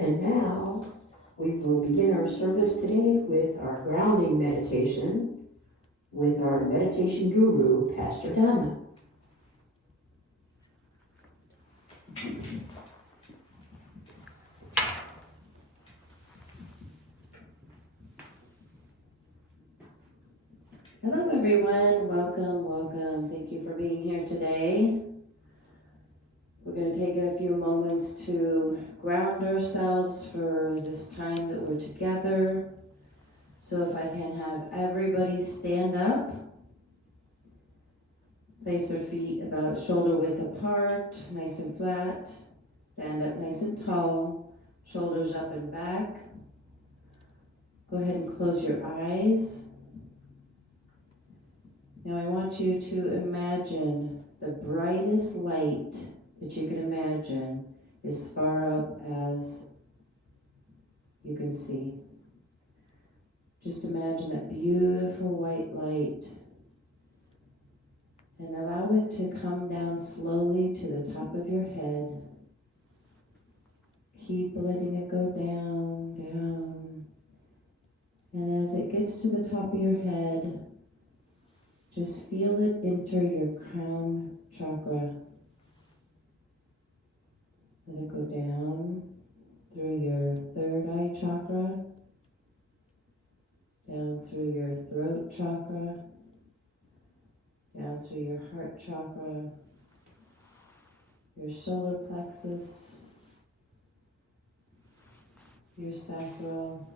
And now we will begin our service today with our grounding meditation with our meditation guru, Pastor Donna. Hello everyone, welcome. Thank you for being here today. We're going to take a few moments to ground ourselves for this time that we're together. So if I can have everybody stand up, place their feet about shoulder width apart, nice and flat, stand up nice and tall, shoulders up and back. Go ahead and close your eyes. Now I want you to imagine the brightest light that you can imagine as far up as you can see. Just imagine that beautiful white light and allow it to come down slowly to the top of your head. Keep letting it go down, down. And as it gets to the top of your head, just feel it enter your crown chakra. Let it go down through your third eye chakra, down through your throat chakra, down through your heart chakra, your solar plexus, your sacral,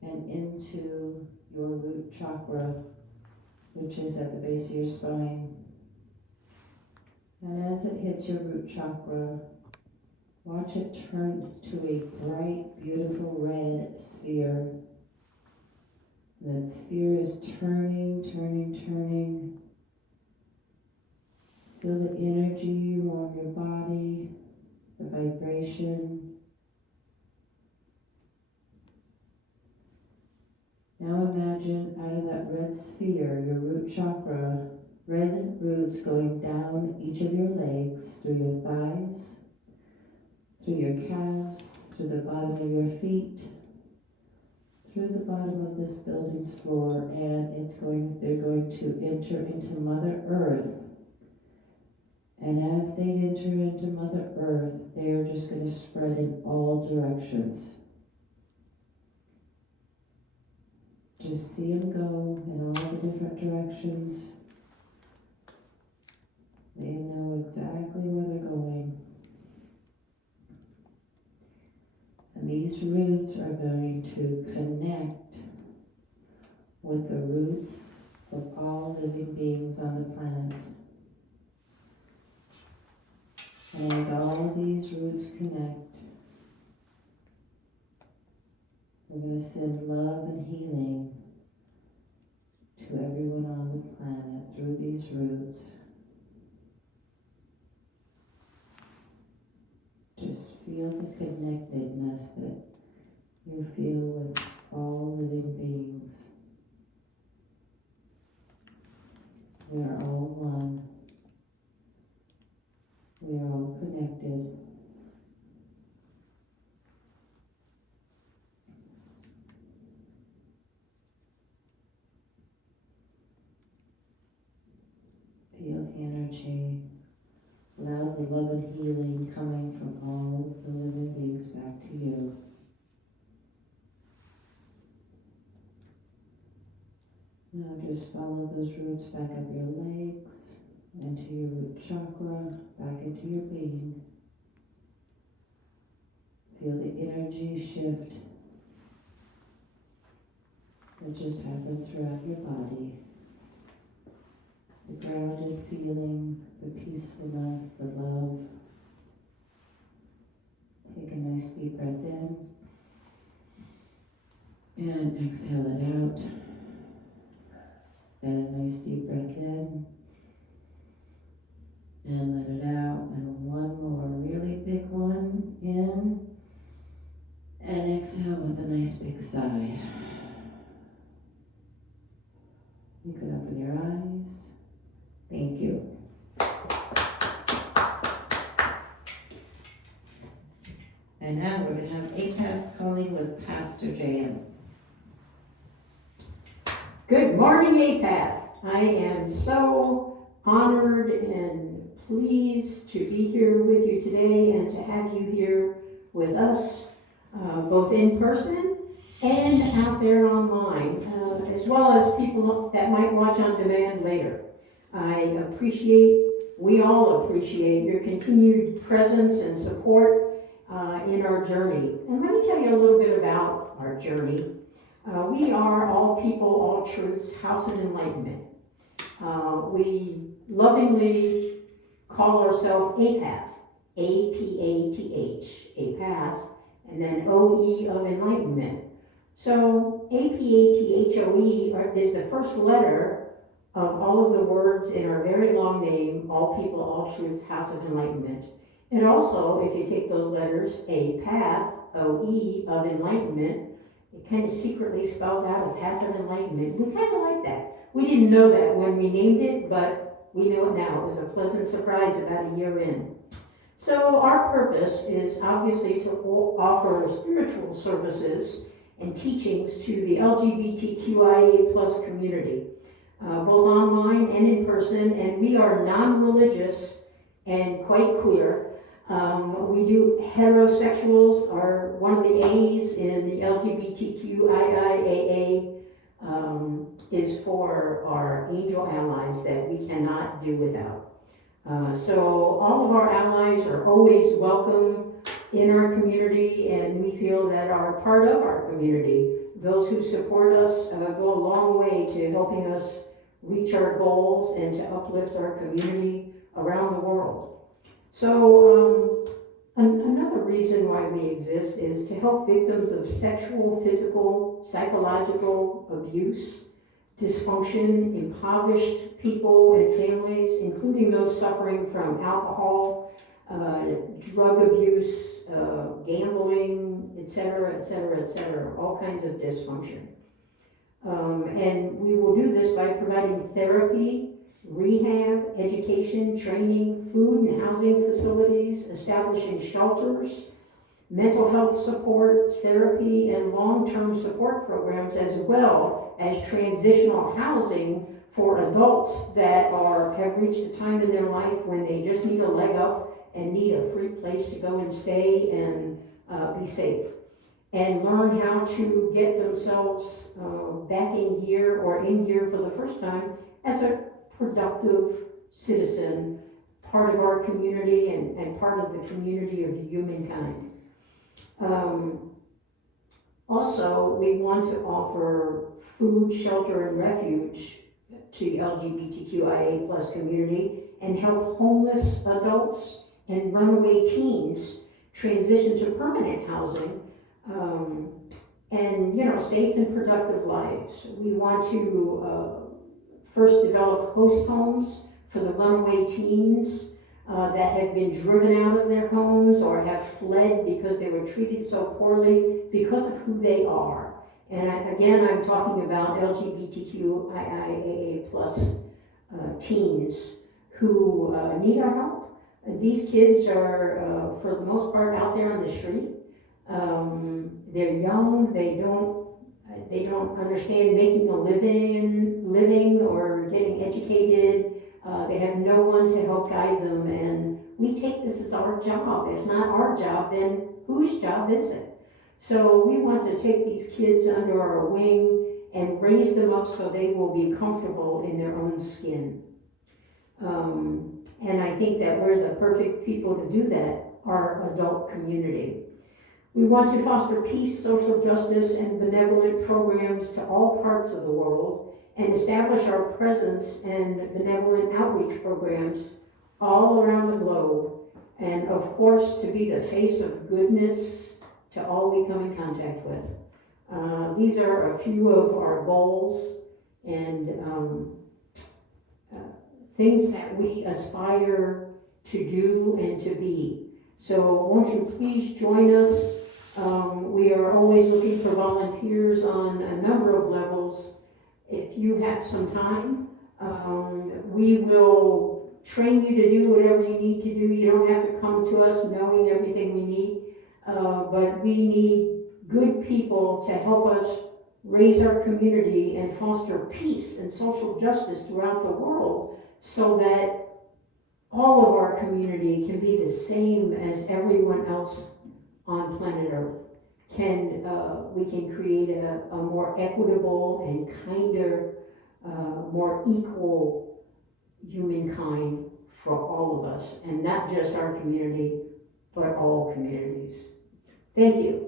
and into your root chakra, which is at the base of your spine. And as it hits your root chakra, watch it turn to a bright, beautiful red sphere. And that sphere is turning. Feel the energy warm your body, the vibration. Now imagine out of that red sphere, your root chakra, red roots going down each of your legs, through your thighs, through your calves, through the bottom of your feet, through the bottom of this building's floor, and they're going to enter into Mother Earth. And as they enter into Mother Earth, they are just going to spread in all directions. Just see them go in all the different directions. They know exactly where they're going. And these roots are going to connect with the roots of all living beings on the planet. And as all these roots connect, we're going to send love and healing to everyone on the planet through these roots. Just feel the connectedness that you feel with all living beings. We are all one. We are all connected. Feel the energy. Allow the love and healing coming from all of the living beings back to you. Now just follow those roots back up your legs, into your root chakra, back into your being. Feel the energy shift that just happened throughout your body. The grounded feeling, the peacefulness, the love. Take a nice deep breath in and exhale it out. And a nice deep breath in and let it out. And one more really big one in and exhale with a nice big sigh. You can open your eyes. Thank you. And now we're going to have APATH calling with Pastor J.M. Good morning, APATH. I am so honored and pleased to be here with you today and to have you here with us, both in person and out there online, as well as people that might watch on demand later. We all appreciate your continued presence and support in our journey. And let me tell you a little bit about our journey. We are All People, All Truths House of Enlightenment. We lovingly call ourselves APATH, A-P-A-T-H, APATH, and then O-E of Enlightenment. So A-P-A-T-H-O-E is the first letter of all of the words in our very long name, All People, All Truths House of Enlightenment. And also, if you take those letters, APATH, O-E of Enlightenment, it kind of secretly spells out a path of enlightenment. We kind of like that. We didn't know that when we named it, but we know it now. It was a pleasant surprise about a year in. So our purpose is obviously to offer spiritual services and teachings to the LGBTQIA plus community, both online and in person, and we are non-religious and quite queer. We do heterosexuals are one of the A's in the LGBTQIA is for our angel allies that we cannot do without. So all of our allies are always welcome in our community, and we feel that are part of our community. Those who support us go a long way to helping us reach our goals and to uplift our community around the world. So another reason why we exist is to help victims of sexual, physical, psychological abuse, dysfunction, impoverished people and families, including those suffering from alcohol, drug abuse, gambling, etc., all kinds of dysfunction. And we will do this by providing therapy, rehab, education, training, food and housing facilities, establishing shelters, mental health support, therapy, and long-term support programs, as well as transitional housing for adults that have reached a time in their life when they just need a leg up and need a free place to go and stay and be safe, and learn how to get themselves back in gear or in gear for the first time as a productive citizen, part of our community and part of the community of humankind. Also, we want to offer food, shelter, and refuge to the LGBTQIA plus community and help homeless adults and runaway teens transition to permanent housing and safe and productive lives. We want to first develop host homes for the runaway teens that have been driven out of their homes or have fled because they were treated so poorly because of who they are. And I'm talking about LGBTQIA plus teens who need our help. These kids are, for the most part, out there on the street. They're young. They don't understand making a living or getting educated. They have no one to help guide them, and we take this as our job. If not our job, then whose job is it? So we want to take these kids under our wing and raise them up so they will be comfortable in their own skin. And I think that we're the perfect people to do that, our adult community. We want to foster peace, social justice, and benevolent programs to all parts of the world and establish our presence and benevolent outreach programs all around the globe. And of course, to be the face of goodness to all we come in contact with. These are a few of our goals and things that we aspire to do and to be. So won't you please join us? We are always looking for volunteers on a number of levels. If you have some time, we will train you to do whatever you need to do. You don't have to come to us knowing everything we need. but we need good people to help us raise our community and foster peace and social justice throughout the world so that all of our community can be the same as everyone else on planet Earth. We can create a more equitable and kinder, more equal humankind for all of us, and not just our community, but all communities. Thank you.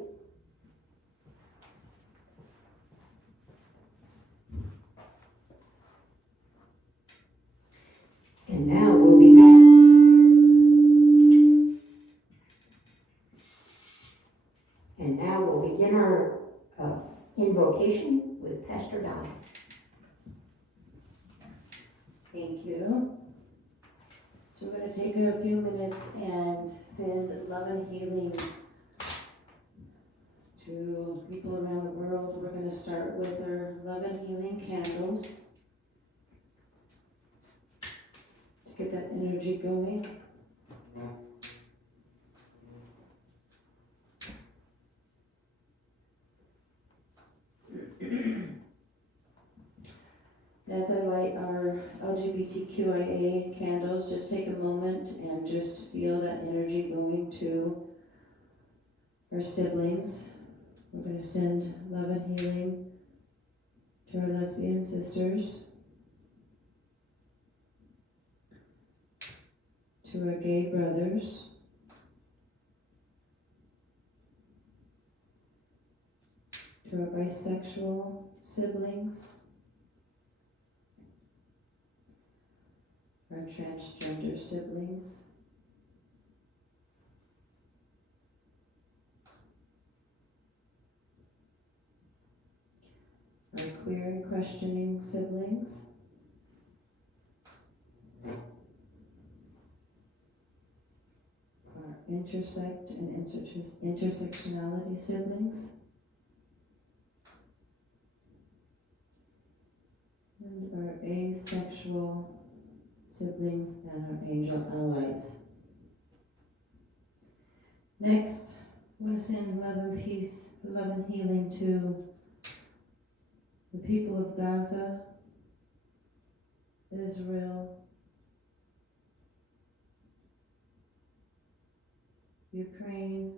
And now we'll begin our invocation with Pastor Don. Thank you. So we're going to take a few minutes and send love and healing to people around the world. We're going to start with our love and healing candles to get that energy going. As I light our LGBTQIA candles, just take a moment and just feel that energy going to our siblings. We're going to send love and healing to our lesbian sisters, to our gay brothers, to our bisexual siblings, our transgender siblings, our queer and questioning siblings, our intersect and intersectionality siblings, and our asexual siblings and our angel allies. Next, I'm going to send love and peace, love and healing to the people of Gaza, Israel, Ukraine,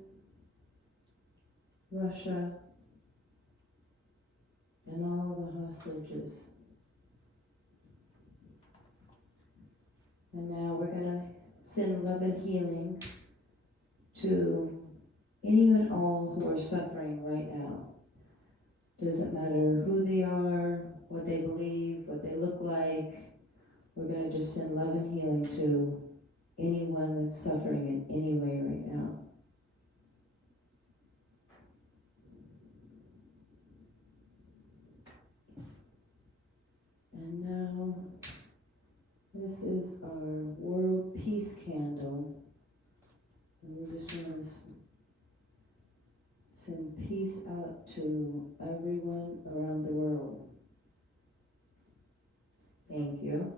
Russia, and all the hostages. And now we're going to send love and healing to any and all who are suffering right now. Doesn't matter who they are, what they believe, what they look like. We're going to just send love and healing to anyone that's suffering in any way right now. And now, this is our World Peace Candle. And we're just going to send peace out to everyone around the world. Thank you.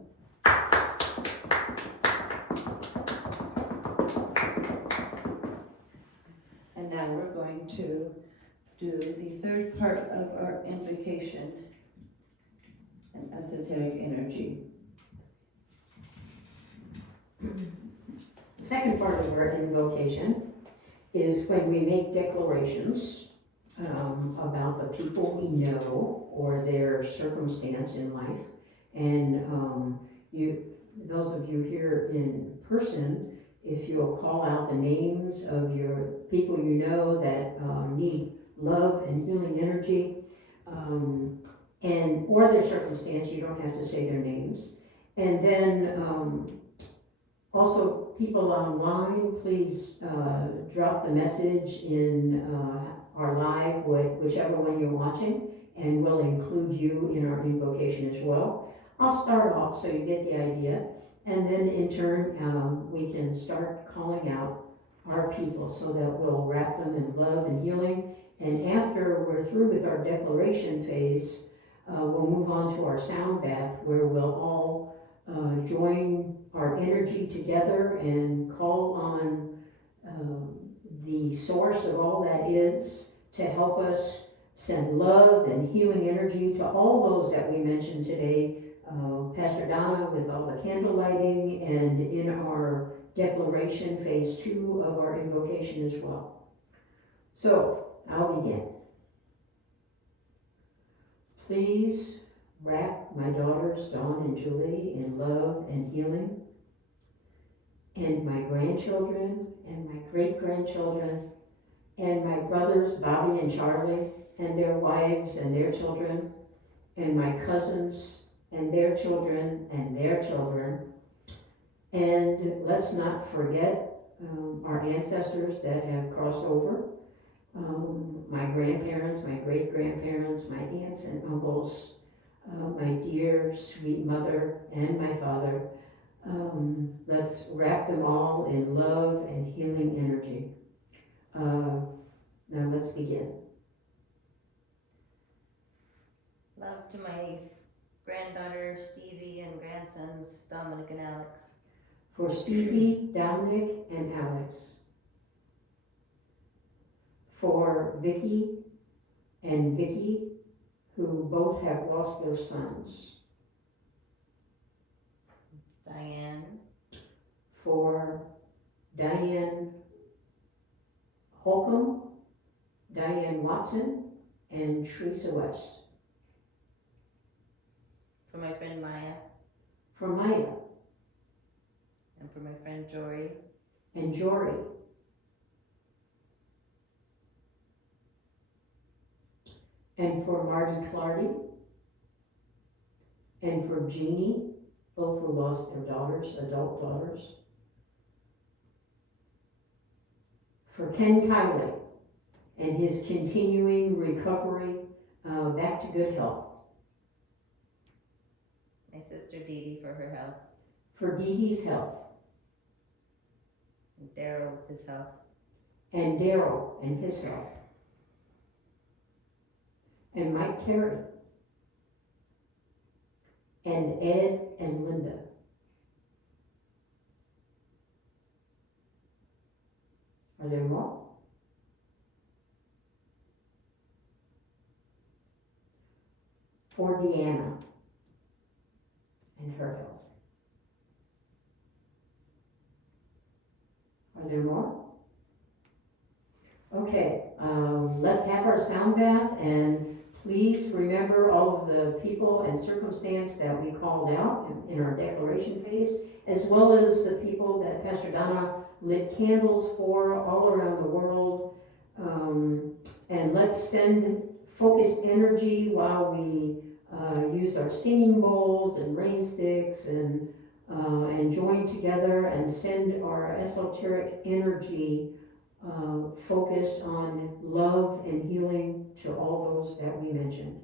And now we're going to do the third part of our invocation, an esoteric energy. The second part of our invocation is when we make declarations about the people we know or their circumstance in life. And those of you here in person, if you'll call out the names of your people you know that need love and healing energy, and or their circumstance, you don't have to say their names. And then also, people online, please drop the message in our live, whichever one you're watching, and we'll include you in our invocation as well. I'll start off so you get the idea, and then in turn we can start calling out our people so that we'll wrap them in love and healing. And after we're through with our declaration phase, we'll move on to our sound bath where we'll all join our energy together and call on the source of all that is, to help us send love and healing energy to all those that we mentioned today. Pastor Donna with all the candle lighting, and in our declaration, phase 2 of our invocation as well. So, I'll begin. Please wrap my daughters Dawn and Julie in love and healing, and my grandchildren and my great-grandchildren, and my brothers Bobby and Charlie and their wives and their children, and my cousins and their children and their children. And let's not forget our ancestors that have crossed over, my grandparents, my great-grandparents, my aunts and uncles, my dear sweet mother and my father. Let's wrap them all in love and healing energy. Now let's begin. Love to my granddaughter Stevie and grandsons Dominic and Alex. For Stevie, Dominic, and Alex. For Vicky and Vicky, who both have lost their sons. Diane. For Diane Holcomb, Diane Watson, and Teresa West. For my friend Maya. For Maya. And for my friend Jory. And Jory. And for Marty Clardy. And for Jeannie, both who lost their daughters, adult daughters. For Ken Cowley and his continuing recovery back to good health. My sister Dee Dee for her health. For Dee Dee's health. And Daryl with his health. And Daryl and his health. And Mike Terry. And Ed and Linda. Are there more? For Deanna and her health. Are there more? Okay, let's have our sound bath, and please remember all of the people and circumstance that we called out in our declaration phase, as well as the people that Pastor Donna lit candles for all around the world. And let's send focused energy while we use our singing bowls and rain sticks and join together and send our esoteric energy focused on love and healing to all those that we mentioned.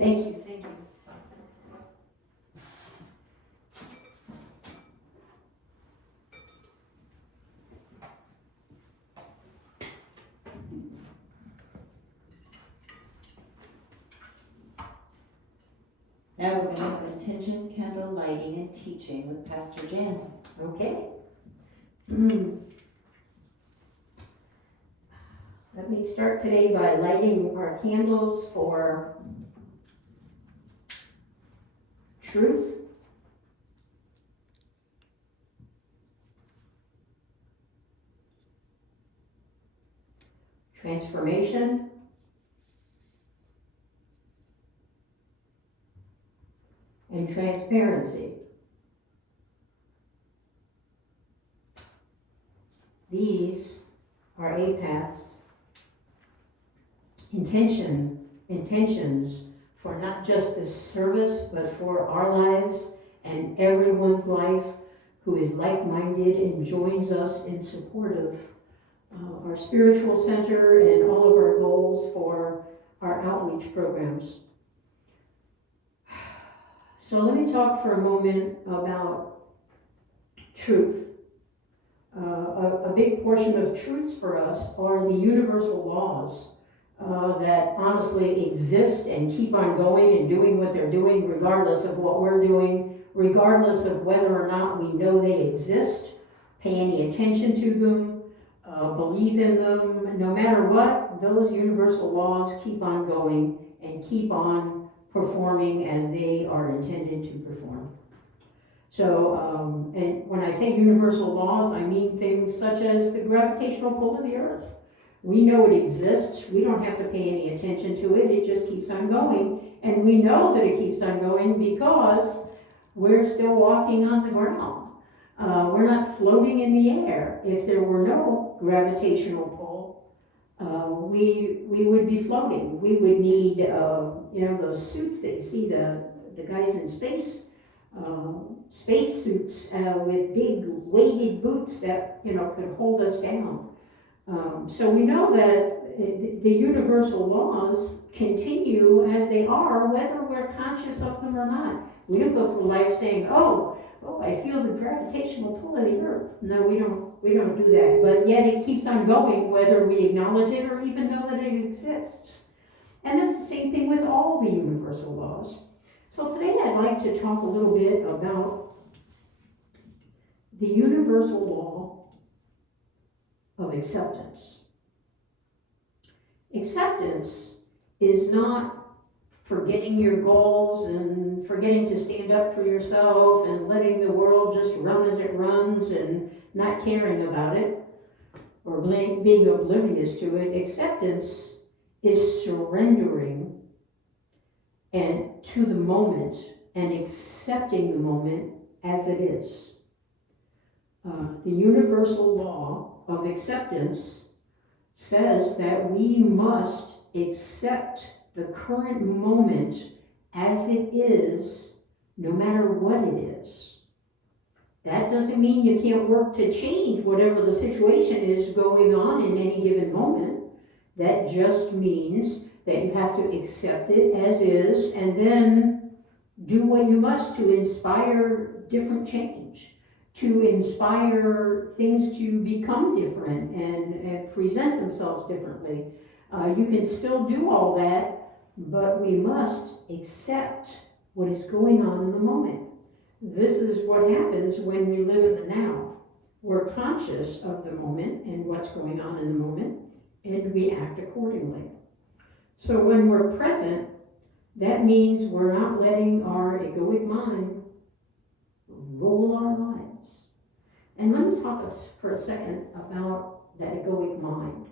Thank you, thank you. Now we're going to have intention candle lighting and teaching with Pastor Jan. Okay. Let me start today by lighting our candles for truth, transformation, and transparency. These are APATH's intentions for not just this service, but for our lives and everyone's life who is like-minded and joins us in support of our spiritual center and all of our goals for our outreach programs. So let me talk for a moment about truth. A big portion of truths for us are the universal laws that honestly exist and keep on going and doing what they're doing regardless of what we're doing, regardless of whether or not we know they exist, pay any attention to them, believe in them. No matter what, those universal laws keep on going and keep on performing as they are intended to perform. So, and when I say universal laws, I mean things such as the gravitational pull of the earth. We know it exists. We don't have to pay any attention to it. It just keeps on going. And we know that it keeps on going because we're still walking on the ground. We're not floating in the air. If there were no gravitational pull, we would be floating. We would need, those suits that you see the guys in space suits with big weighted boots that could hold us down. So we know that the universal laws continue as they are, whether we're conscious of them or not. We don't go through life saying, oh, I feel the gravitational pull of the earth. No, we don't do that. But yet it keeps on going whether we acknowledge it or even know that it exists. And that's the same thing with all the universal laws. So today I'd like to talk a little bit about the universal law of acceptance. Acceptance is not forgetting your goals and forgetting to stand up for yourself and letting the world just run as it runs and not caring about it or being oblivious to it. Acceptance is surrendering and to the moment and accepting the moment as it is. The universal law of acceptance says that we must accept the current moment as it is, no matter what it is. That doesn't mean you can't work to change whatever the situation is going on in any given moment. That just means that you have to accept it as is and then do what you must to inspire different change, to inspire things to become different and present themselves differently. You can still do all that, but we must accept what is going on in the moment. This is what happens when we live in the now. We're conscious of the moment and what's going on in the moment, and we act accordingly. So when we're present, that means we're not letting our egoic mind rule our lives. And let me talk for a second about that egoic mind.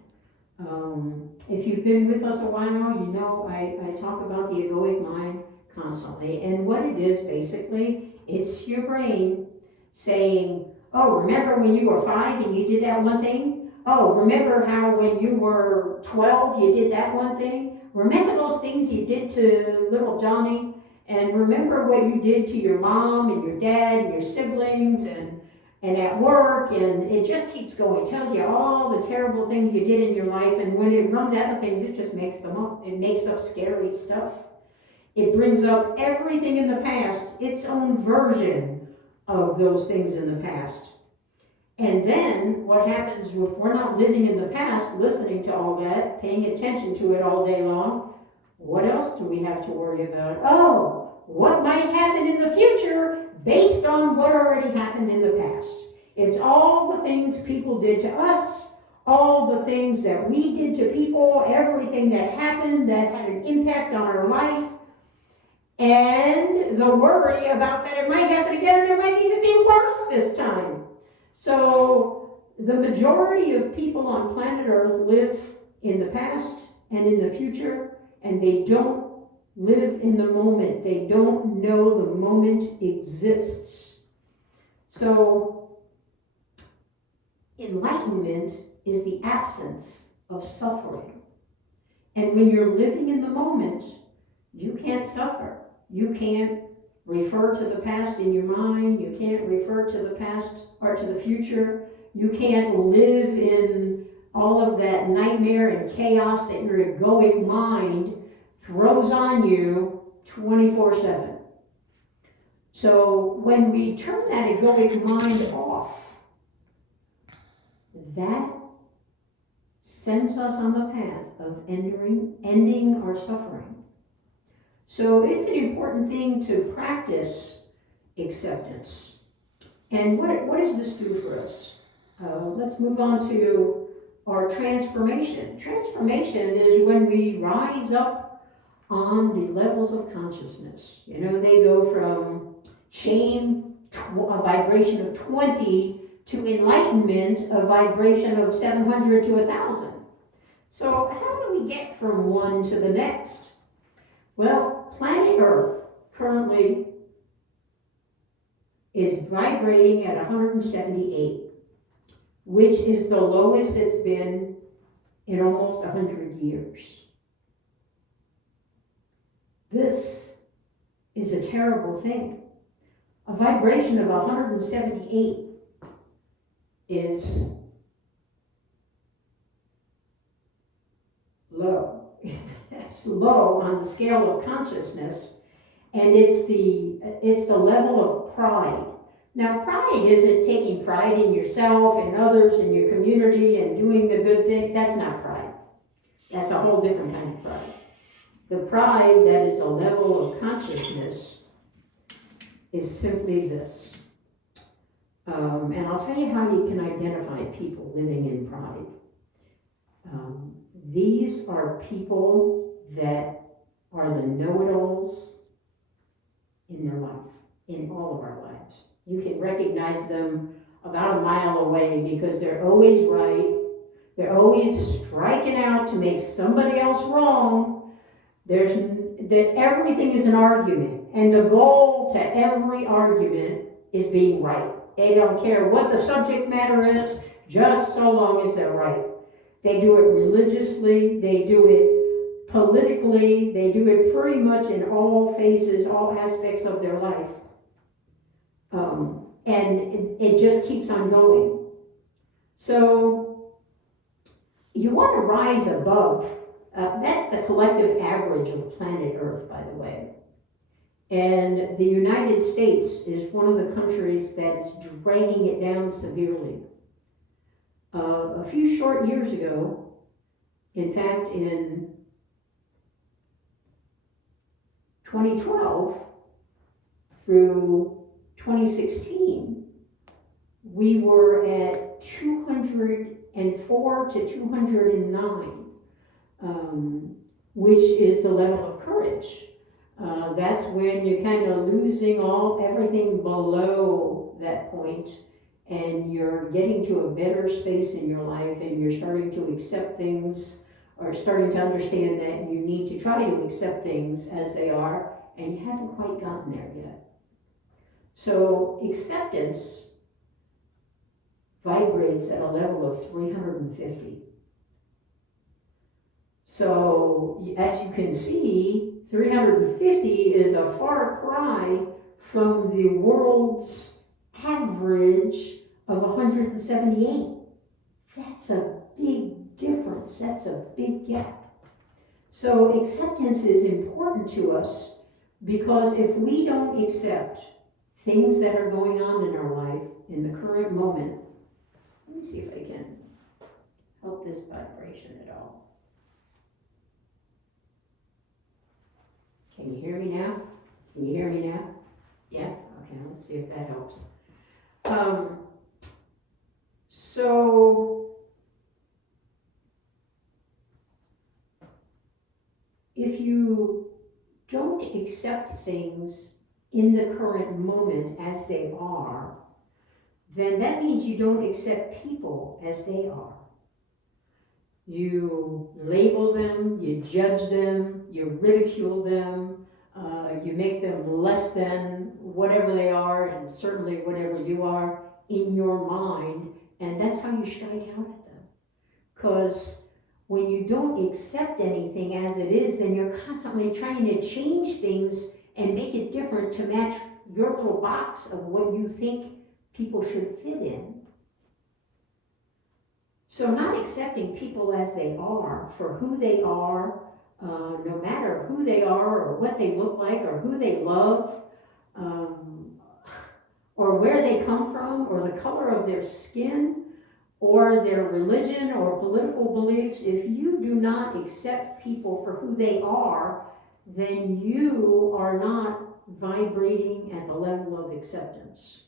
If you've been with us a while, you know I talk about the egoic mind constantly. And what it is basically, it's your brain saying, oh, remember when you were 5 and you did that one thing? Oh, remember how when you were 12 you did that one thing? Remember those things you did to little Johnny? And remember what you did to your mom and your dad and your siblings and at work, and it just keeps going. It tells you all the terrible things you did in your life, and when it runs out of things, it just makes them up. It makes up scary stuff. It brings up everything in the past, its own version of those things in the past. And then what happens if we're not living in the past, listening to all that, paying attention to it all day long? What else do we have to worry about? Oh, what might happen in the future based on what already happened in the past. It's all the things people did to us, all the things that we did to people, everything that happened that had an impact on our life, and the worry about that it might happen again and it might even be worse this time. So the majority of people on planet Earth live in the past and in the future, and they don't live in the moment. They don't know the moment exists. So enlightenment is the absence of suffering. And when you're living in the moment, you can't suffer. You can't refer to the past in your mind. You can't refer to the past or to the future. You can't live in all of that nightmare and chaos that your egoic mind throws on you 24/7. So when we turn that egoic mind off, that sends us on the path of ending our suffering. So it's an important thing to practice acceptance. And what does this do for us? Let's move on to our transformation. Transformation is when we rise up on the levels of consciousness. You know, they go from shame, a vibration of 20, to enlightenment, a vibration of 700 to 1,000. So how do we get from one to the next? Well, planet Earth currently is vibrating at 178, which is the lowest it's been in almost 100 years. This is a terrible thing. A vibration of 178 is low. That's low on the scale of consciousness, and it's the level of pride. Now, pride isn't taking pride in yourself and others and your community and doing the good thing. That's not pride. That's a whole different kind of pride. The pride that is a level of consciousness is simply this. And I'll tell you how you can identify people living in pride. These are people that are the know-it-alls in their life, in all of our lives. You can recognize them about a mile away because they're always right. They're always striking out to make somebody else wrong. Everything is an argument, and the goal to every argument is being right. They don't care what the subject matter is, just so long as they're right. They do it religiously, they do it politically, they do it pretty much in all phases, all aspects of their life. And it just keeps on going. So you want to rise above. That's the collective average of planet Earth, by the way. And the United States is one of the countries that's dragging it down severely. A few short years ago, in fact, in 2012 through 2016, we were at 204 to 209, which is the level of courage. That's when you're kind of losing everything below that point, and you're getting to a better space in your life, and you're starting to accept things, or starting to understand that you need to try to accept things as they are, and you haven't quite gotten there yet. So acceptance vibrates at a level of 350. So as you can see, 350 is a far cry from the world's average of 178. That's a big difference. That's a big gap. So acceptance is important to us Because if we don't accept things that are going on in our life in the current moment, let me see if I can help this vibration at all. Can you hear me now? Can you hear me now? Yeah? Okay, let's see if that helps. So, if you don't accept things in the current moment as they are, then that means you don't accept people as they are. You label them, you judge them, you ridicule them, you make them less than whatever they are, and certainly whatever you are in your mind, and that's how you strike out at them. Because when you don't accept anything as it is, then you're constantly trying to change things and make it different to match your little box of what you think people should fit in. So not accepting people as they are, for who they are, no matter who they are or what they look like or who they love, or where they come from or the color of their skin or their religion or political beliefs, if you do not accept people for who they are, then you are not vibrating at the level of acceptance.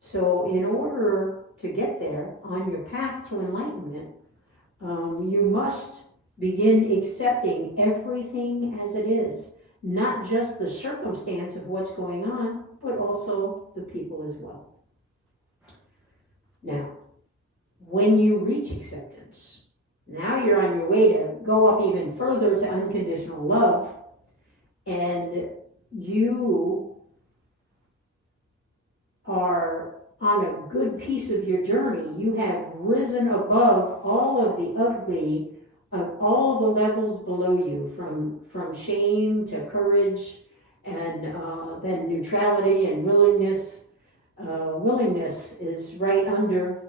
So in order to get there on your path to enlightenment, you must begin accepting everything as it is, not just the circumstance of what's going on, but also the people as well. Now, when you reach acceptance, now you're on your way to go up even further to unconditional love, and you are on a good piece of your journey. You have risen above all of the ugly of all the levels below you, from shame to courage, and then neutrality and willingness. Willingness is right under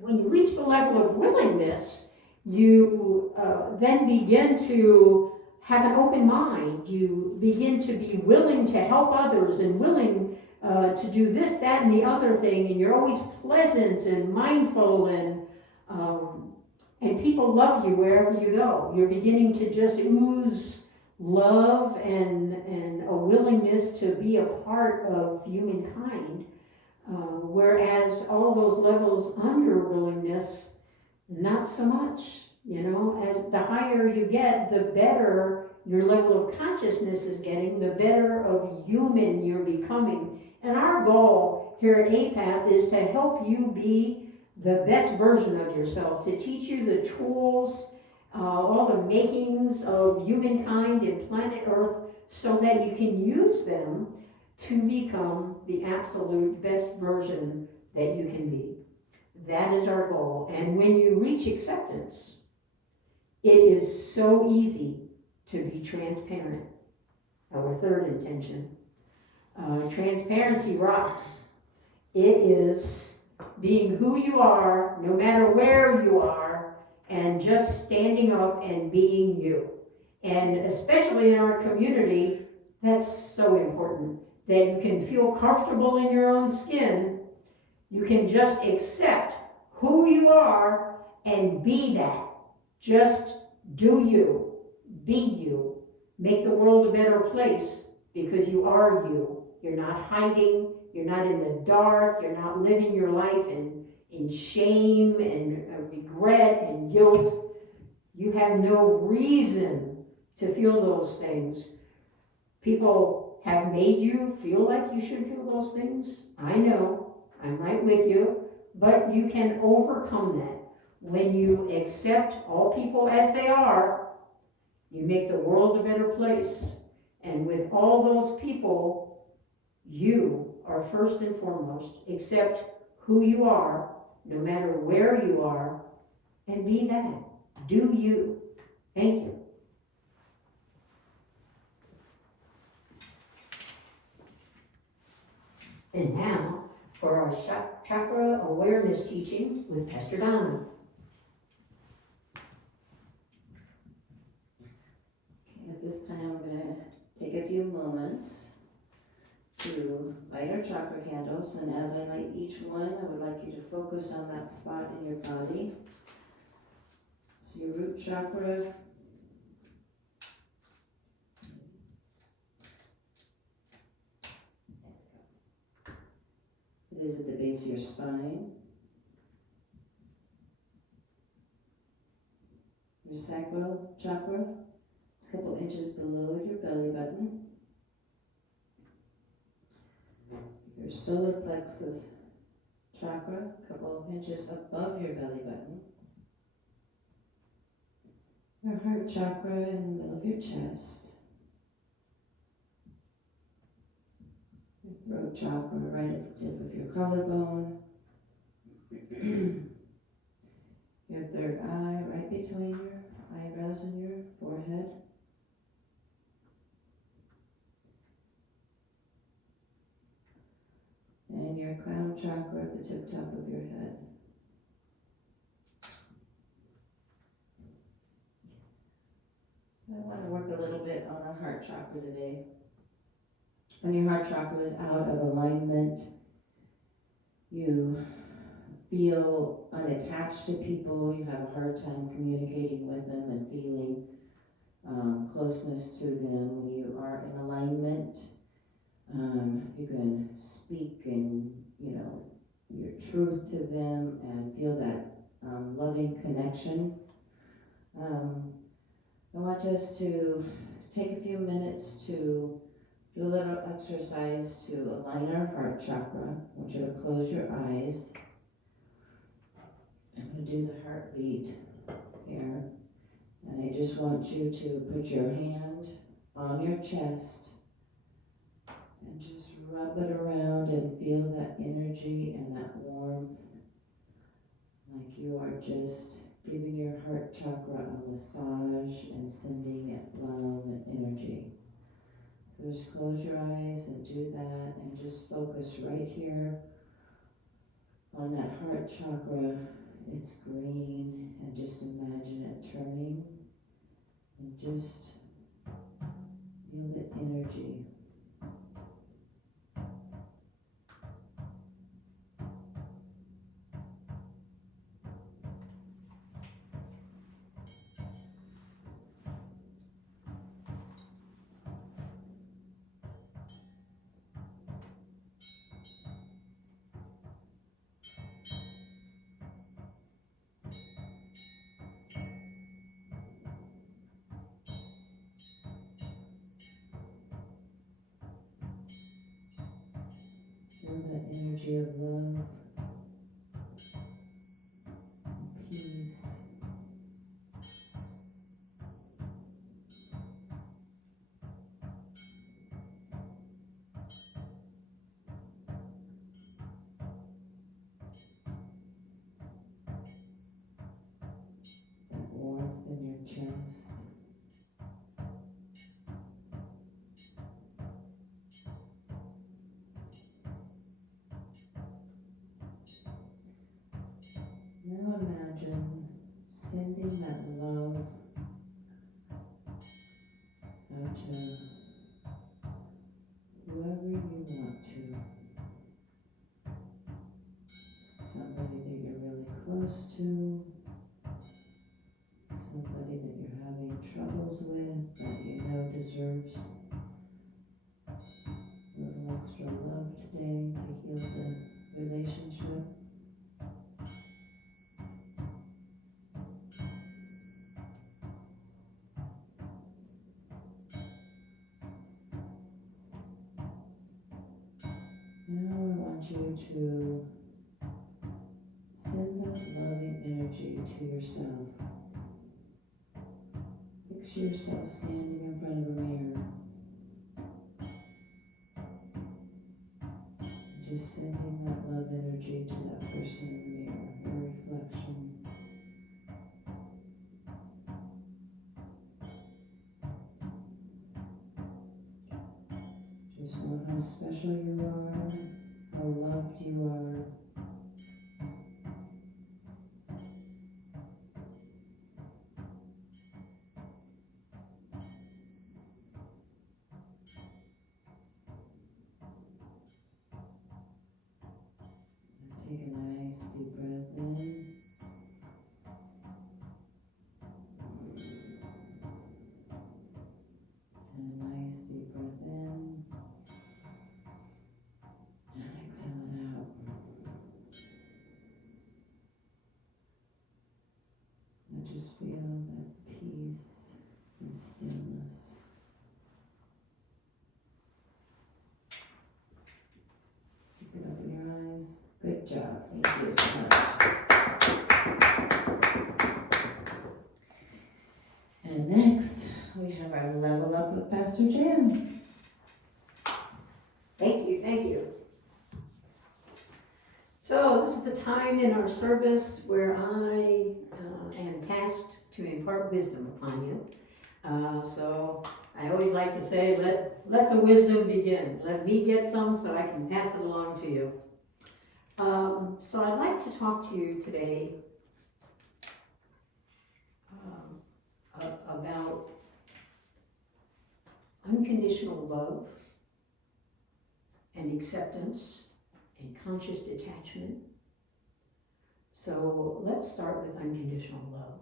when you reach the level of willingness, you then begin to have an open mind. You begin to be willing to help others and willing to do this, that, and the other thing. And you're always pleasant and mindful, and people love you wherever you go. You're beginning to just ooze love and a willingness to be a part of humankind. Whereas all those levels under willingness, not so much. You know, as the higher you get, the better your level of consciousness is getting, the better of human you're becoming. And our goal here at APATH is to help you be the best version of yourself, to teach you the tools, all the makings of humankind and planet Earth, so that you can use them to become the absolute best version that you can be. That is our goal. And when you reach acceptance, it is so easy to be transparent. Our third intention. Transparency rocks. It is being who you are, no matter where you are, and just standing up and being you. And especially in our community, that's so important, that you can feel comfortable in your own skin. You can just accept who you are and be that. Just do you, be you, make the world a better place because you are you. You're not hiding, you're not in the dark, you're not living your life in shame and regret and guilt. You have no reason to feel those things. People have made you feel like you should feel those things. I know, I'm right with you, but you can overcome that. When you accept all people as they are, you make the world a better place. And with all those people, you are first and foremost. Accept who you are, no matter where you are, and be that. Do you. Thank you. And now, for our chakra awareness teaching with Pastor Donna. Okay, at this time, I'm gonna take a few moments to light our chakra candles, and as I light each one, I would like you to focus on that spot in your body. So your root chakra, it is at the base of your spine. Your sacral chakra, it's a couple inches below your belly button. Your solar plexus chakra, a couple of inches above your belly button. Your heart chakra in the middle of your chest. Your throat chakra right at the tip of your collarbone. Your third eye right between your eyebrows and your forehead. And your crown chakra at the tip top of your head. So I want to work a little bit on our heart chakra today. When your heart chakra is out of alignment, you feel unattached to people, you have a hard time communicating with them and feeling closeness to them. When you are in alignment, you can speak and, your truth to them and feel that loving connection. I want us to take a few minutes to do a little exercise to align our heart chakra. I want you to close your eyes. I'm going to do the heartbeat here. And I just want you to put your hand on your chest and just rub it around and feel that energy and that warmth, like you are just giving your heart chakra a massage and sending it love and energy. So just close your eyes and do that, and just focus right here on that heart chakra. It's green, and just imagine it turning, and just feel the energy. Feel that energy of love, peace. That warmth in your chest. Now imagine sending that love out to whoever you want to. Somebody that you're really close to, somebody that you're having troubles with that you know deserves a little extra love today to heal the relationship. Now I want you to send that loving energy to yourself. Picture yourself standing in front of a mirror. Just sending that love energy to that person in the mirror, your reflection. Just know how special you are, how loved you are. Good job. Thank you so much. And next, we have our level up with Pastor Jan. Thank you, thank you. So this is the time in our service where I am tasked to impart wisdom upon you. So I always like to say, let the wisdom begin. Let me get some so I can pass it along to you. So I'd like to talk to you today about unconditional love and acceptance and conscious detachment. So let's start with unconditional love.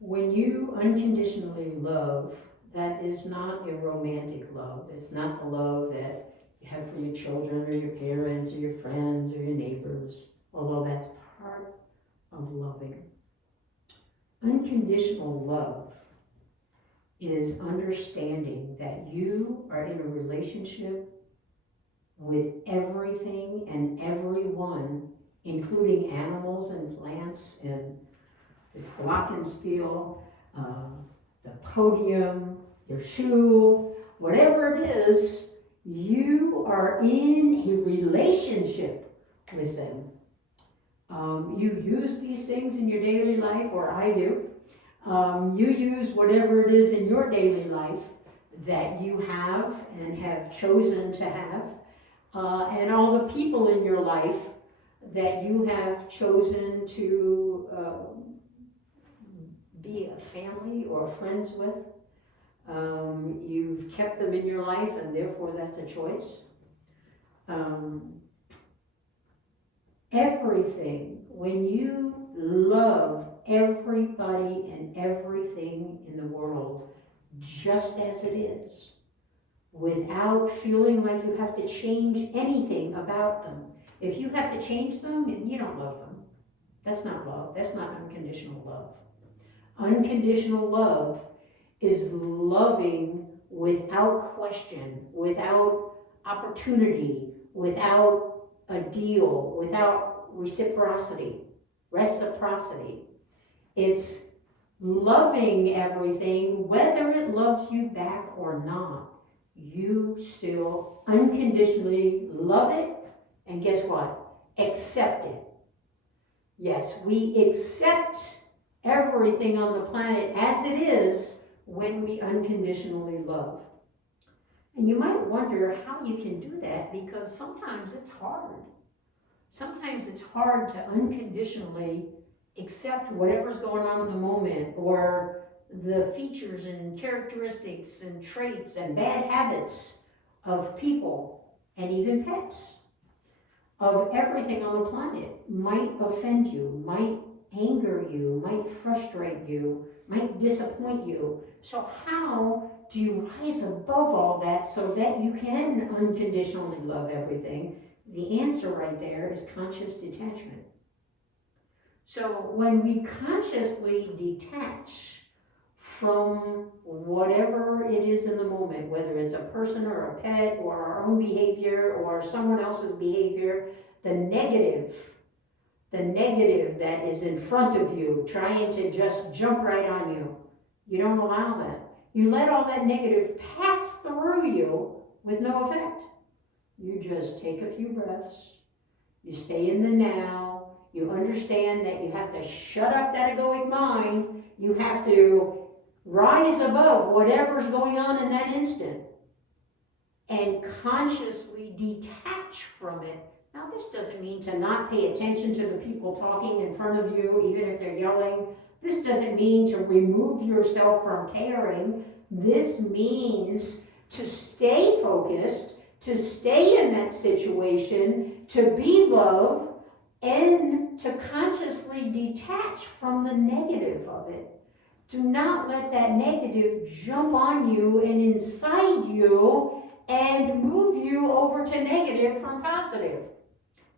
When you unconditionally love, that is not a romantic love. It's not the love that you have for your children or your parents or your friends or your neighbors, although that's part of loving. Unconditional love is understanding that you are in a relationship with everything and everyone, including animals and plants and this glockenspiel, the podium, your shoe, whatever it is, you are in a relationship with them. You use these things in your daily life, or I do. You use whatever it is in your daily life that you have and have chosen to have, and all the people in your life that you have chosen to be a family or friends with. You've kept them in your life, and therefore that's a choice. Everything, when you love everybody and everything in the world just as it is, without feeling like you have to change anything about them. If you have to change them, you don't love them. That's not love. That's not unconditional love. Unconditional love is loving without question, without opportunity, without a deal, without reciprocity. It's loving everything, whether it loves you back or not. You still unconditionally love it, and guess what? Accept it. Yes, we accept everything on the planet as it is when we unconditionally love. And you might wonder how you can do that, because sometimes it's hard. Sometimes it's hard to unconditionally accept whatever's going on in the moment, or the features and characteristics and traits and bad habits of people and even pets, of everything on the planet. Might offend you, might anger you, might frustrate you, might disappoint you. So how do you rise above all that so that you can unconditionally love everything? The answer right there is conscious detachment. So when we consciously detach from whatever it is in the moment, whether it's a person or a pet or our own behavior or someone else's behavior, the negative that is in front of you, trying to just jump right on you, you don't allow that. You let all that negative pass through you with no effect. You just take a few breaths, you stay in the now, you understand that you have to shut up that egoic mind, you have to rise above whatever's going on in that instant and consciously detach from it. Now, this doesn't mean to not pay attention to the people talking in front of you, even if they're yelling. This doesn't mean to remove yourself from caring. This means to stay focused, to stay in that situation, to be love, and to consciously detach from the negative of it. Do not let that negative jump on you and inside you and move you over to negative from positive.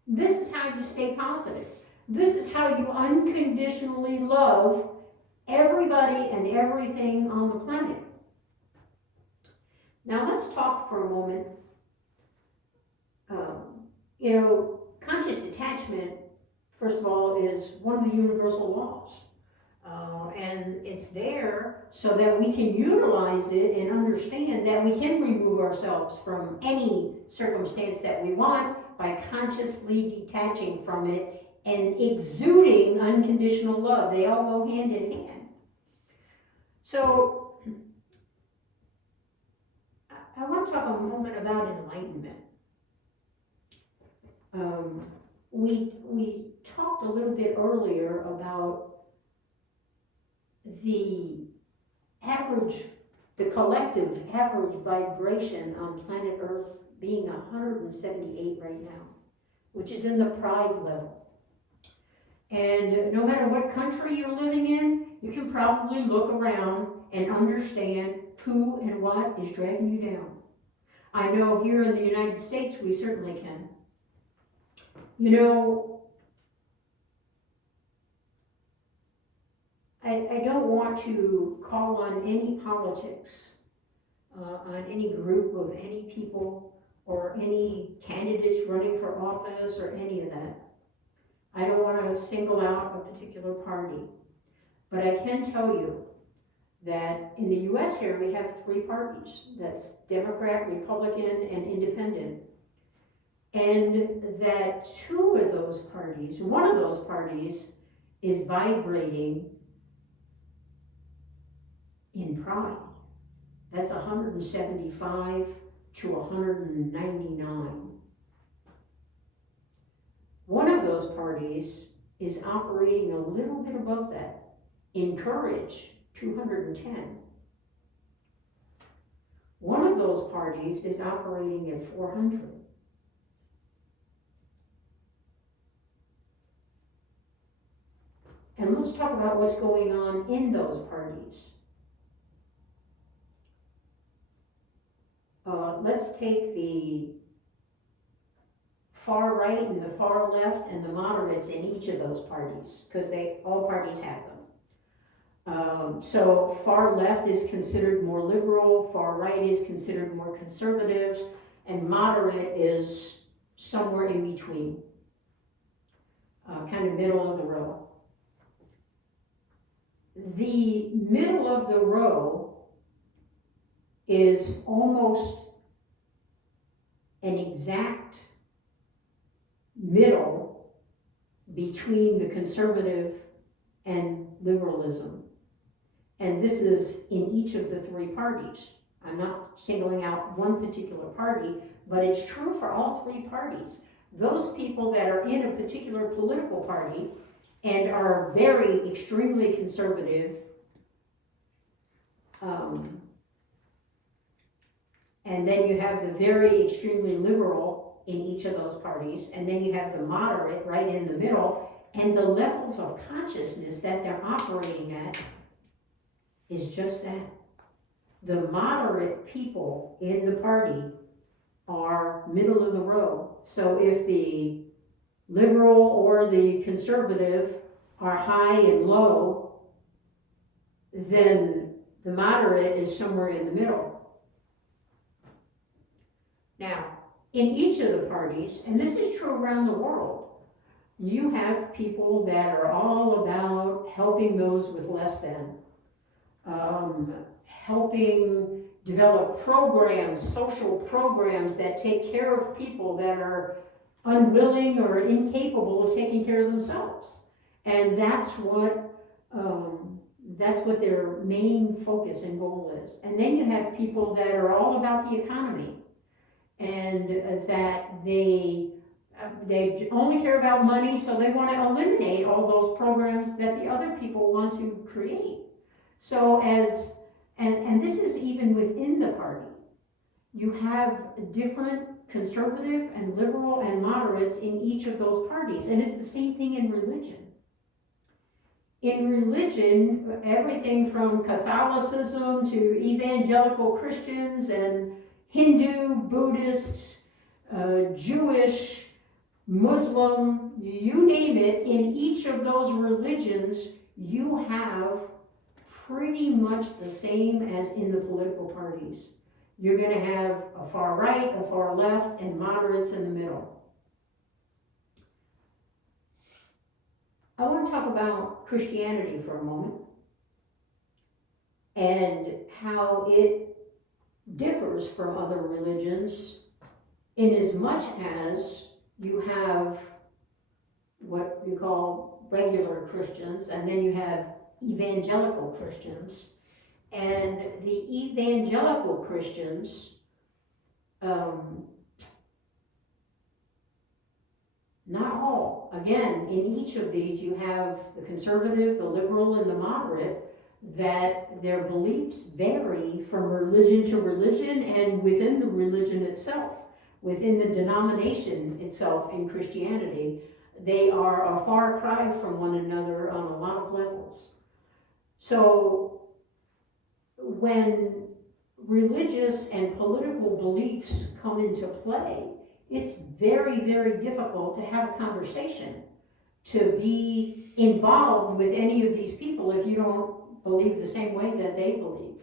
This is how you stay positive. This is how you unconditionally love everybody and everything on the planet. Now let's talk for a moment You know, conscious detachment, first of all, is one of the universal laws. And it's there so that we can utilize it and understand that we can remove ourselves from any circumstance that we want by consciously detaching from it and exuding unconditional love. They all go hand in hand. So, I want to talk a moment about enlightenment. We talked a little bit earlier about the collective average vibration on planet Earth being 178 right now, which is in the pride level. And no matter what country you're living in, you can probably look around and understand who and what is dragging you down. I know here in the United States, we certainly can. You know, I don't want to call on any politics, on any group of any people, or any candidates running for office, or any of that. I don't want to single out a particular party. But I can tell you that in the US here, we have 3 parties. That's Democrat, Republican, and Independent. And that 2 of those parties, one of those parties, is vibrating in pride. That's 175 to 199. One of those parties is operating a little bit above that, in courage, 210. One of those parties is operating at 400. And let's talk about what's going on in those parties. Let's take the far right and the far left and the moderates in each of those parties, because all parties have them. So far left is considered more liberal, far right is considered more conservative, and moderate is somewhere in between, kind of middle of the row. The middle of the row is almost an exact middle between the conservative and liberalism. And this is in each of the 3 parties. I'm not singling out one particular party, but it's true for all 3 parties. Those people that are in a particular political party and are very extremely conservative, and then you have the very extremely liberal in each of those parties, and then you have the moderate right in the middle, and the levels of consciousness that they're operating at is just that. The moderate people in the party are middle of the row. So if the liberal or the conservative are high and low, then the moderate is somewhere in the middle. Now, in each of the parties, and this is true around the world, you have people that are all about helping those with less than, helping develop programs, social programs that take care of people that are unwilling or incapable of taking care of themselves. And that's what their main focus and goal is. And then you have people that are all about the economy, and that they only care about money, so they want to eliminate all those programs that the other people want to create. So and this is even within the party. You have different conservative and liberal and moderates in each of those parties, and it's the same thing in religion. In religion, everything from Catholicism to evangelical Christians and Hindu, Buddhist, Jewish, Muslim, you name it, in each of those religions, you have pretty much the same as in the political parties. You're going to have a far right, a far left, and moderates in the middle. I want to talk about Christianity for a moment and how it differs from other religions in as much as you have what you call regular Christians, and then you have evangelical Christians. And the evangelical Christians, not all. Again, in each of these you have the conservative, the liberal, and the moderate, that their beliefs vary from religion to religion and within the religion itself, within the denomination itself in Christianity. They are a far cry from one another on a lot of levels. So when religious and political beliefs come into play, it's very, very difficult to have a conversation, to be involved with any of these people if you don't believe the same way that they believe.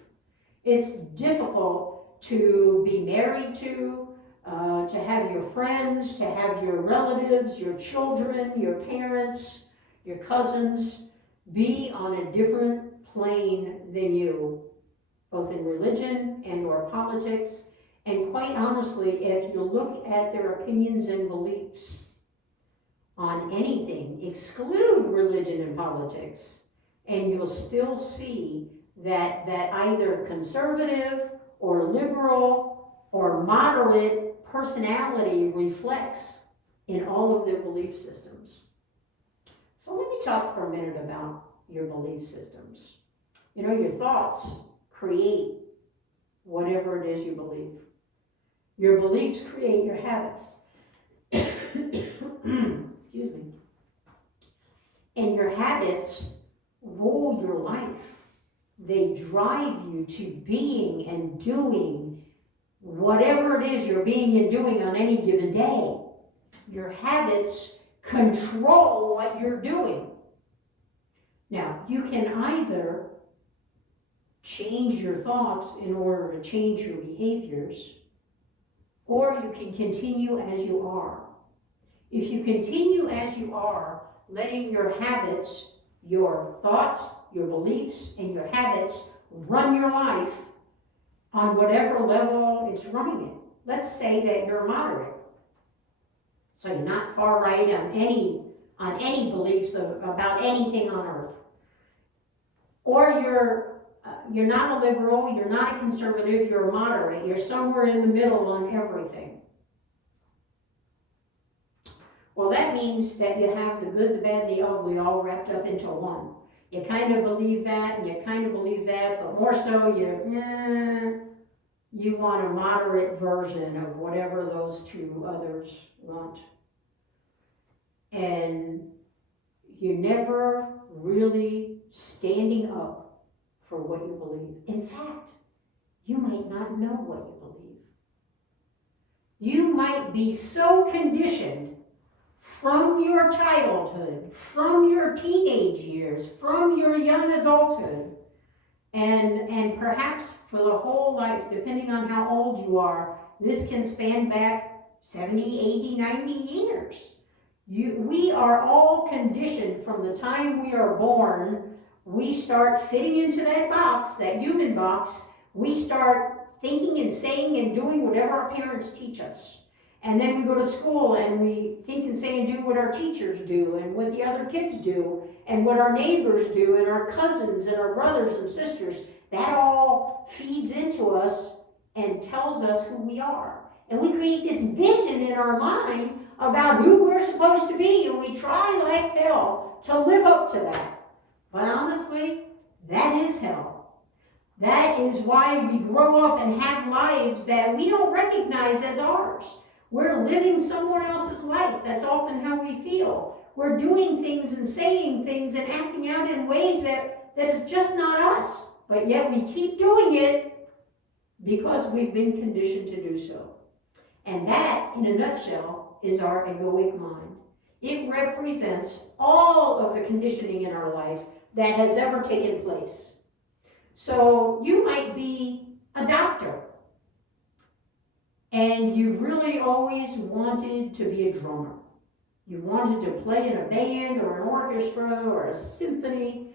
It's difficult to be married to have your friends, to have your relatives, your children, your parents, your cousins be on a different plane than you, both in religion and or politics. And quite honestly, if you look at their opinions and beliefs on anything, exclude religion and politics, and you'll still see that either conservative or liberal or moderate personality reflects in all of their belief systems. So let me talk for a minute about your belief systems. You know, your thoughts create whatever it is you believe. Your beliefs create your habits. Excuse me. And your habits rule your life. They drive you to being and doing whatever it is you're being and doing on any given day. Your habits control what you're doing. Now, you can either change your thoughts in order to change your behaviors, or you can continue as you are. If you continue as you are, letting your habits, your thoughts, your beliefs, and your habits run your life on whatever level it's running it. Let's say that you're moderate. So you're not far right on any beliefs about anything on earth. Or you're not a liberal, you're not a conservative, you're a moderate. You're somewhere in the middle on everything. Well, that means that you have the good, the bad, the ugly all wrapped up into one. You kind of believe that, and you kind of believe that, but more so you want a moderate version of whatever those two others want. And you're never really standing up for what you believe. In fact, you might not know what you believe. You might be so conditioned from your childhood, from your teenage years, from your young adulthood, and perhaps for the whole life, depending on how old you are. This can span back 70, 80, 90 years. We are all conditioned from the time we are born. We start fitting into that box, that human box. We start thinking and saying and doing whatever our parents teach us. And then we go to school and we think and say and do what our teachers do and what the other kids do and what our neighbors do and our cousins and our brothers and sisters. That all feeds into us and tells us who we are. And we create this vision in our mind about who we're supposed to be, and we try like hell to live up to that. But honestly, that is hell. That is why we grow up and have lives that we don't recognize as ours. We're living someone else's life. That's often how we feel. We're doing things and saying things and acting out in ways that is just not us. But yet we keep doing it because we've been conditioned to do so. And that, in a nutshell, is our egoic mind. It represents all of the conditioning in our life that has ever taken place. So you might be a doctor, and you've really always wanted to be a drummer. You wanted to play in a band or an orchestra or a symphony.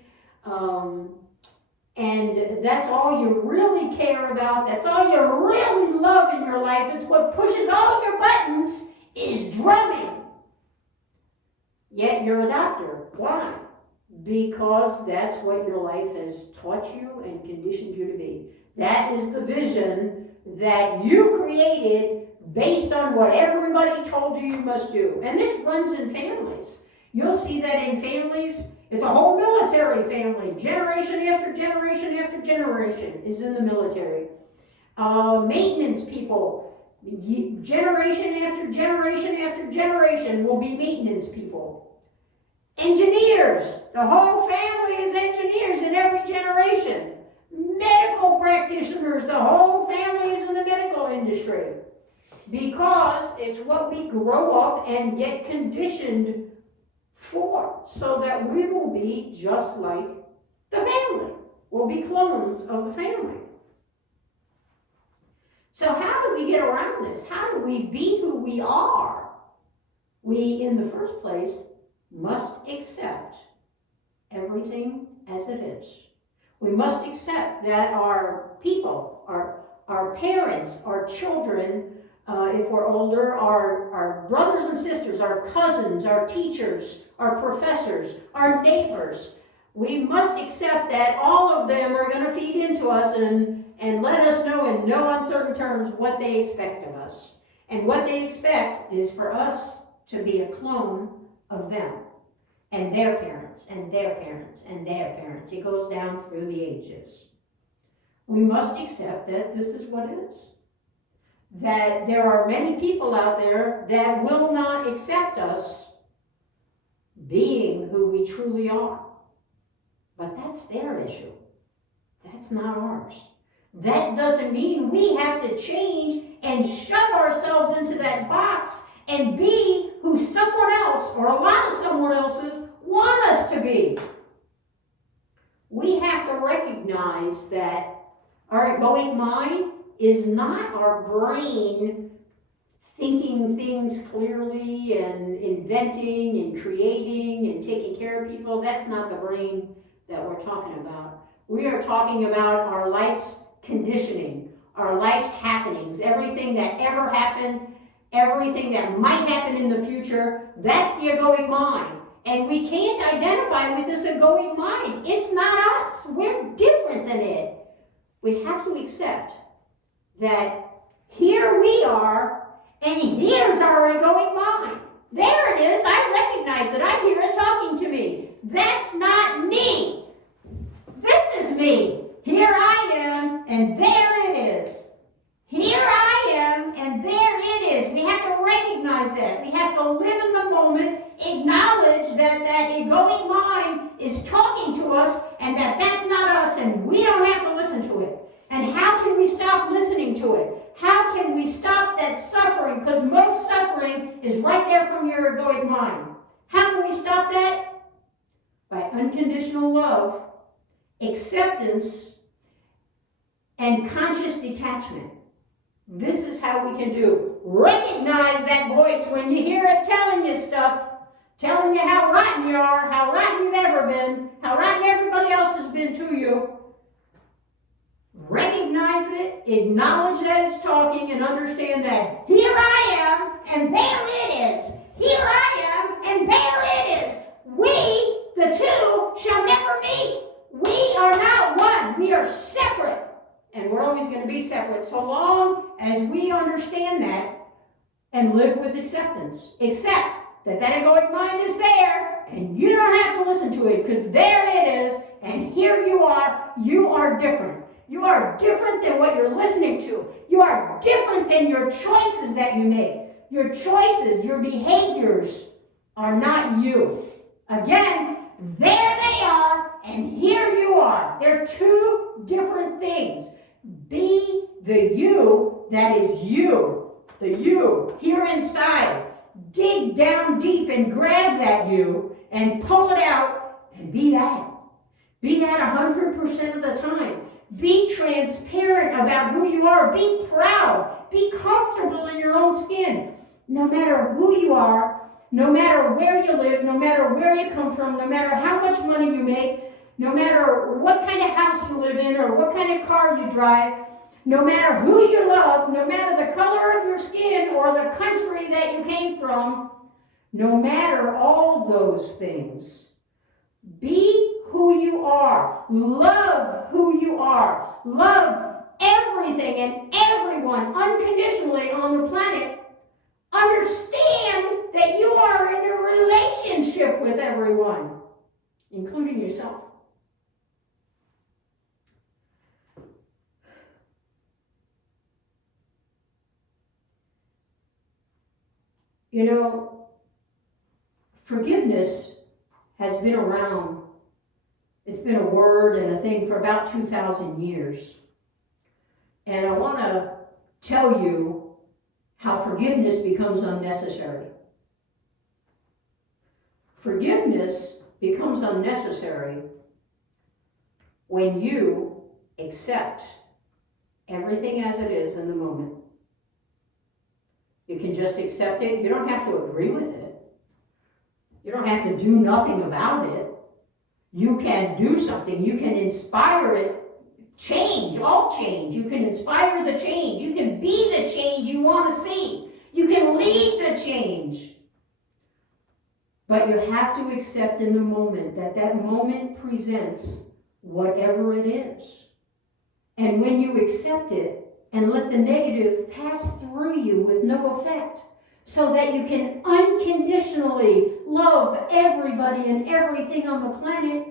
And that's all you really care about. That's all you really love in your life. It's what pushes all your buttons is drumming. Yet you're a doctor. Why? Because that's what your life has taught you and conditioned you to be. That is the vision that you created based on what everybody told you you must do. And this runs in families. You'll see that in families. It's a whole military family. Generation after generation after generation is in the military. Maintenance people, generation after generation after generation will be maintenance people. Engineers, the whole family is engineers in every generation. Medical practitioners, the whole family is in the medical industry. Because it's what we grow up and get conditioned for, so that we will be just like the family. We'll be clones of the family. So how do we get around this? How do we be who we are? We, in the first place, must accept everything as it is. We must accept that our people, our parents, our children, if we're older, our brothers and sisters, our cousins, our teachers, our professors, our neighbors, we must accept that all of them are going to feed into us and let us know in no uncertain terms what they expect of us. And what they expect is for us to be a clone of them and their parents and their parents and their parents. It goes down through the ages. We must accept that this is what it is. That there are many people out there that will not accept us being who we truly are. But that's their issue. That's not ours. That doesn't mean we have to change and shove ourselves into that box and be who someone else or a lot of someone else's want us to be. We have to recognize that our egoic mind is not our brain thinking things clearly and inventing and creating and taking care of people. That's not the brain that we're talking about. We are talking about our life's conditioning, our life's happenings, everything that ever happened, everything that might happen in the future. That's the egoic mind. And we can't identify with this egoic mind. It's not us. We're different than it. We have to accept that here we are, and here's our egoic mind. There it is. I recognize it. I hear it talking to me. That's not me. This is me. Here I am, and there it is. Here I am, and there it is. We have to recognize that. We have to live in the moment, acknowledge that that egoic mind is talking to us, and that that's not us, and we don't have to listen to it. And how can we stop listening to it? How can we stop that suffering? Because most suffering is right there from your egoic mind. How can we stop that? By unconditional love, acceptance, and conscious detachment. This is how we can do. Recognize that voice when you hear it telling you stuff, telling you how rotten you are, how rotten you've ever been, how rotten everybody else has been to you. Recognize it, acknowledge that it's talking, and understand that here I am, and there it is. Here I am, and there it is. We, the two, shall never meet. We are not one. We are separate. And we're always going to be separate so long as we understand that and live with acceptance. Accept that that egoic mind is there, and you don't have to listen to it, because there it is, and here you are. You are different. You are different than what you're listening to. You are different than your choices that you make. Your choices, your behaviors are not you. Again, there they are, and here you are. They're two different things. Be the you that is you. The you here inside. Dig down deep and grab that you and pull it out and be that. Be that 100% of the time. Be transparent about who you are. Be proud. Be comfortable in your own skin. No matter who you are, no matter where you live, no matter where you come from, no matter how much money you make, no matter what kind of house you live in or what kind of car you drive, no matter who you love, no matter the color of your skin or the country that you came from, no matter all those things, be who you are. Love who you are. Love everything and everyone unconditionally on the planet. Understand that you are in a relationship with everyone, including yourself. You know, forgiveness has been around. It's been a word and a thing for about 2,000 years. And I want to tell you how forgiveness becomes unnecessary. Forgiveness becomes unnecessary when you accept everything as it is in the moment. You can just accept it. You don't have to agree with it. You don't have to do nothing about it. You can do something. You can inspire it. Change, all change. You can inspire the change. You can be the change you want to see. You can lead the change. But you have to accept in the moment that that moment presents whatever it is. And when you accept it and let the negative pass through you with no effect, so that you can unconditionally love everybody and everything on the planet,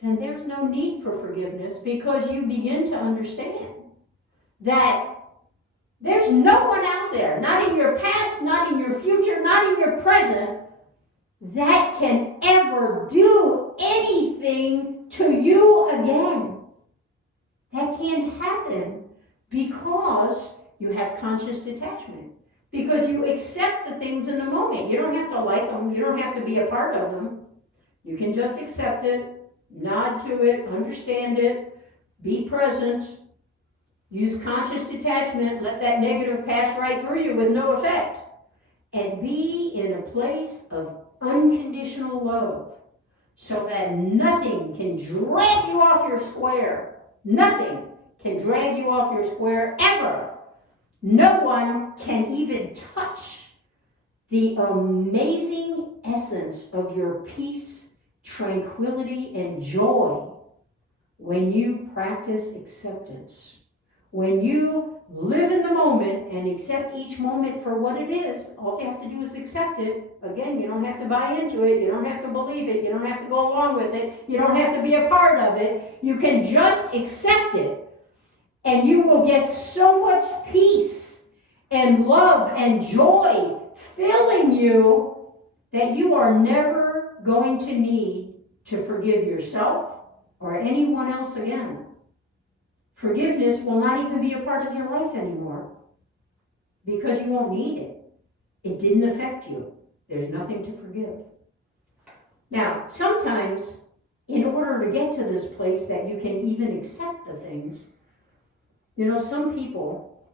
then there's no need for forgiveness, because you begin to understand that there's no one out there, not in your past, not in your future, not in your present, that can ever do anything to you again. That can't happen because you have conscious detachment. Because you accept the things in the moment. You don't have to like them. You don't have to be a part of them. You can just accept it, nod to it, understand it, be present, use conscious detachment, let that negative pass right through you with no effect, and be in a place of unconditional love so that nothing can drag you off your square. Nothing can drag you off your square ever. No one can even touch the amazing essence of your peace, tranquility, and joy when you practice acceptance. When you live in the moment and accept each moment for what it is, all you have to do is accept it. Again, you don't have to buy into it. You don't have to believe it. You don't have to go along with it. You don't have to be a part of it. You can just accept it. And you will get so much peace and love and joy filling you that you are never going to need to forgive yourself or anyone else again. Forgiveness will not even be a part of your life anymore because you won't need it. It didn't affect you. There's nothing to forgive. Now, sometimes in order to get to this place that you can even accept the things, some people,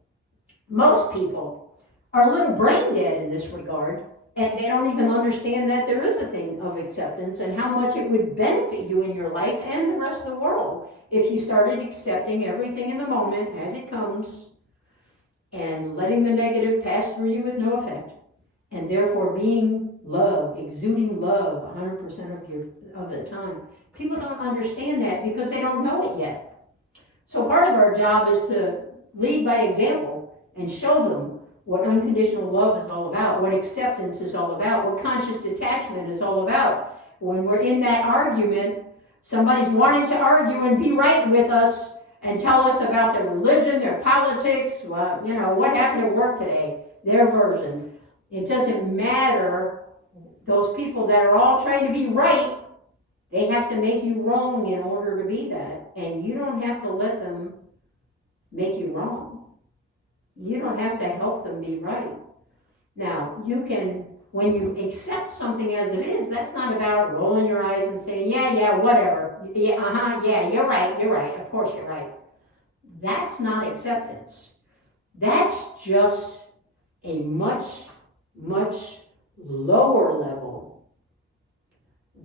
most people, are a little brain dead in this regard, and they don't even understand that there is a thing of acceptance and how much it would benefit you in your life and the rest of the world if you started accepting everything in the moment as it comes and letting the negative pass through you with no effect, and therefore being love, exuding love 100% of the time. People don't understand that because they don't know it yet. So part of our job is to lead by example and show them what unconditional love is all about, what acceptance is all about, what conscious detachment is all about. When we're in that argument, somebody's wanting to argue and be right with us and tell us about their religion, their politics, what happened at work today, their version. It doesn't matter. Those people that are all trying to be right, they have to make you wrong in order to be that. And you don't have to let them make you wrong. You don't have to help them be right. Now, you can, when you accept something as it is, that's not about rolling your eyes and saying, yeah, whatever. Yeah, you're right, of course you're right. That's not acceptance. That's just a much, much Lower level,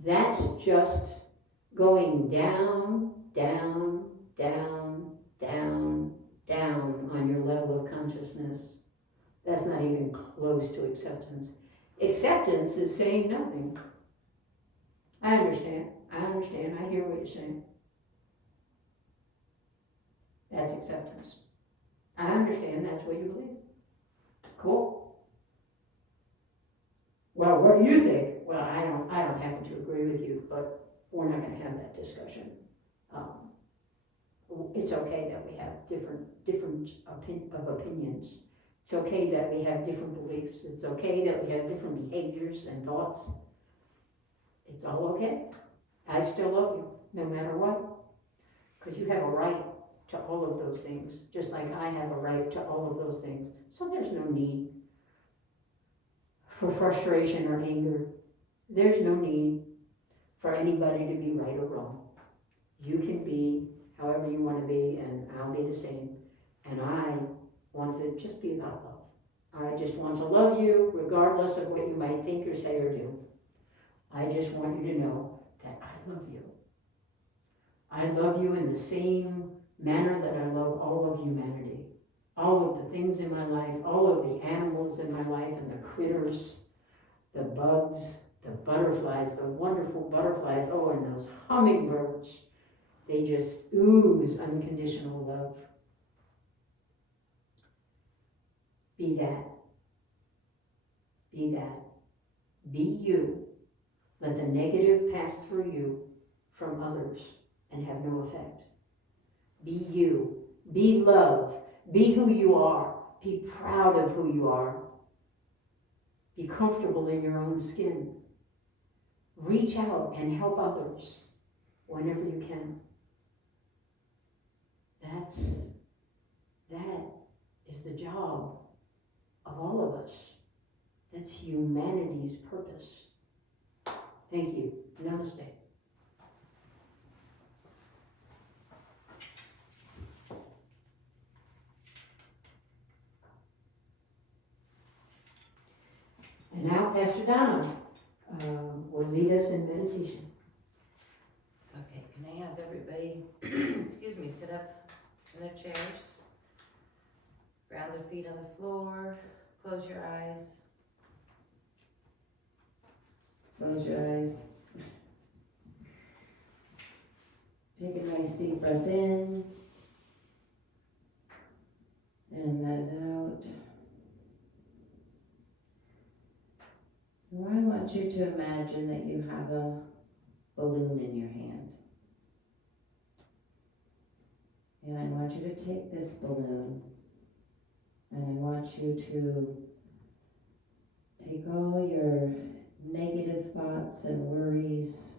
that's just going down, down, down, down, down on your level of consciousness. That's not even close to acceptance. Acceptance is saying nothing. I understand, I hear what you're saying. That's acceptance. I understand that's what you believe. Cool. Well, what do you think? Well, I don't happen to agree with you, but we're not gonna have that discussion. Um, it's okay that we have different opinions. It's okay that we have different beliefs. It's okay that we have different behaviors and thoughts. It's all okay. I still love you, no matter what. Because you have a right to all of those things, just like I have a right to all of those things. So there's no need for frustration or anger. There's no need for anybody to be right or wrong. You can be however you want to be, and I'll be the same. And I want to just be about love. I just want to love you regardless of what you might think or say or do. I just want you to know that I love you. I love you in the same manner that I love all of humanity. All of the things in my life, all of the animals in my life, and the critters, the bugs, the butterflies, the wonderful butterflies, oh, and those hummingbirds. They just ooze unconditional love. Be that. Be that. Be you. Let the negative pass through you from others and have no effect. Be you. Be love. Be who you are. Be proud of who you are. Be comfortable in your own skin. Reach out and help others whenever you can. That is the job of all of us. That's humanity's purpose. Thank you. Namaste. And now Pastor Donna will lead us in meditation. Okay, can I have everybody, excuse me, sit up in their chairs, ground their feet on the floor, close your eyes. Close your eyes. Take a nice deep breath in and let it out. Now I want you to imagine that you have a balloon in your hand. And I want you to take this balloon and I want you to take all your negative thoughts and worries.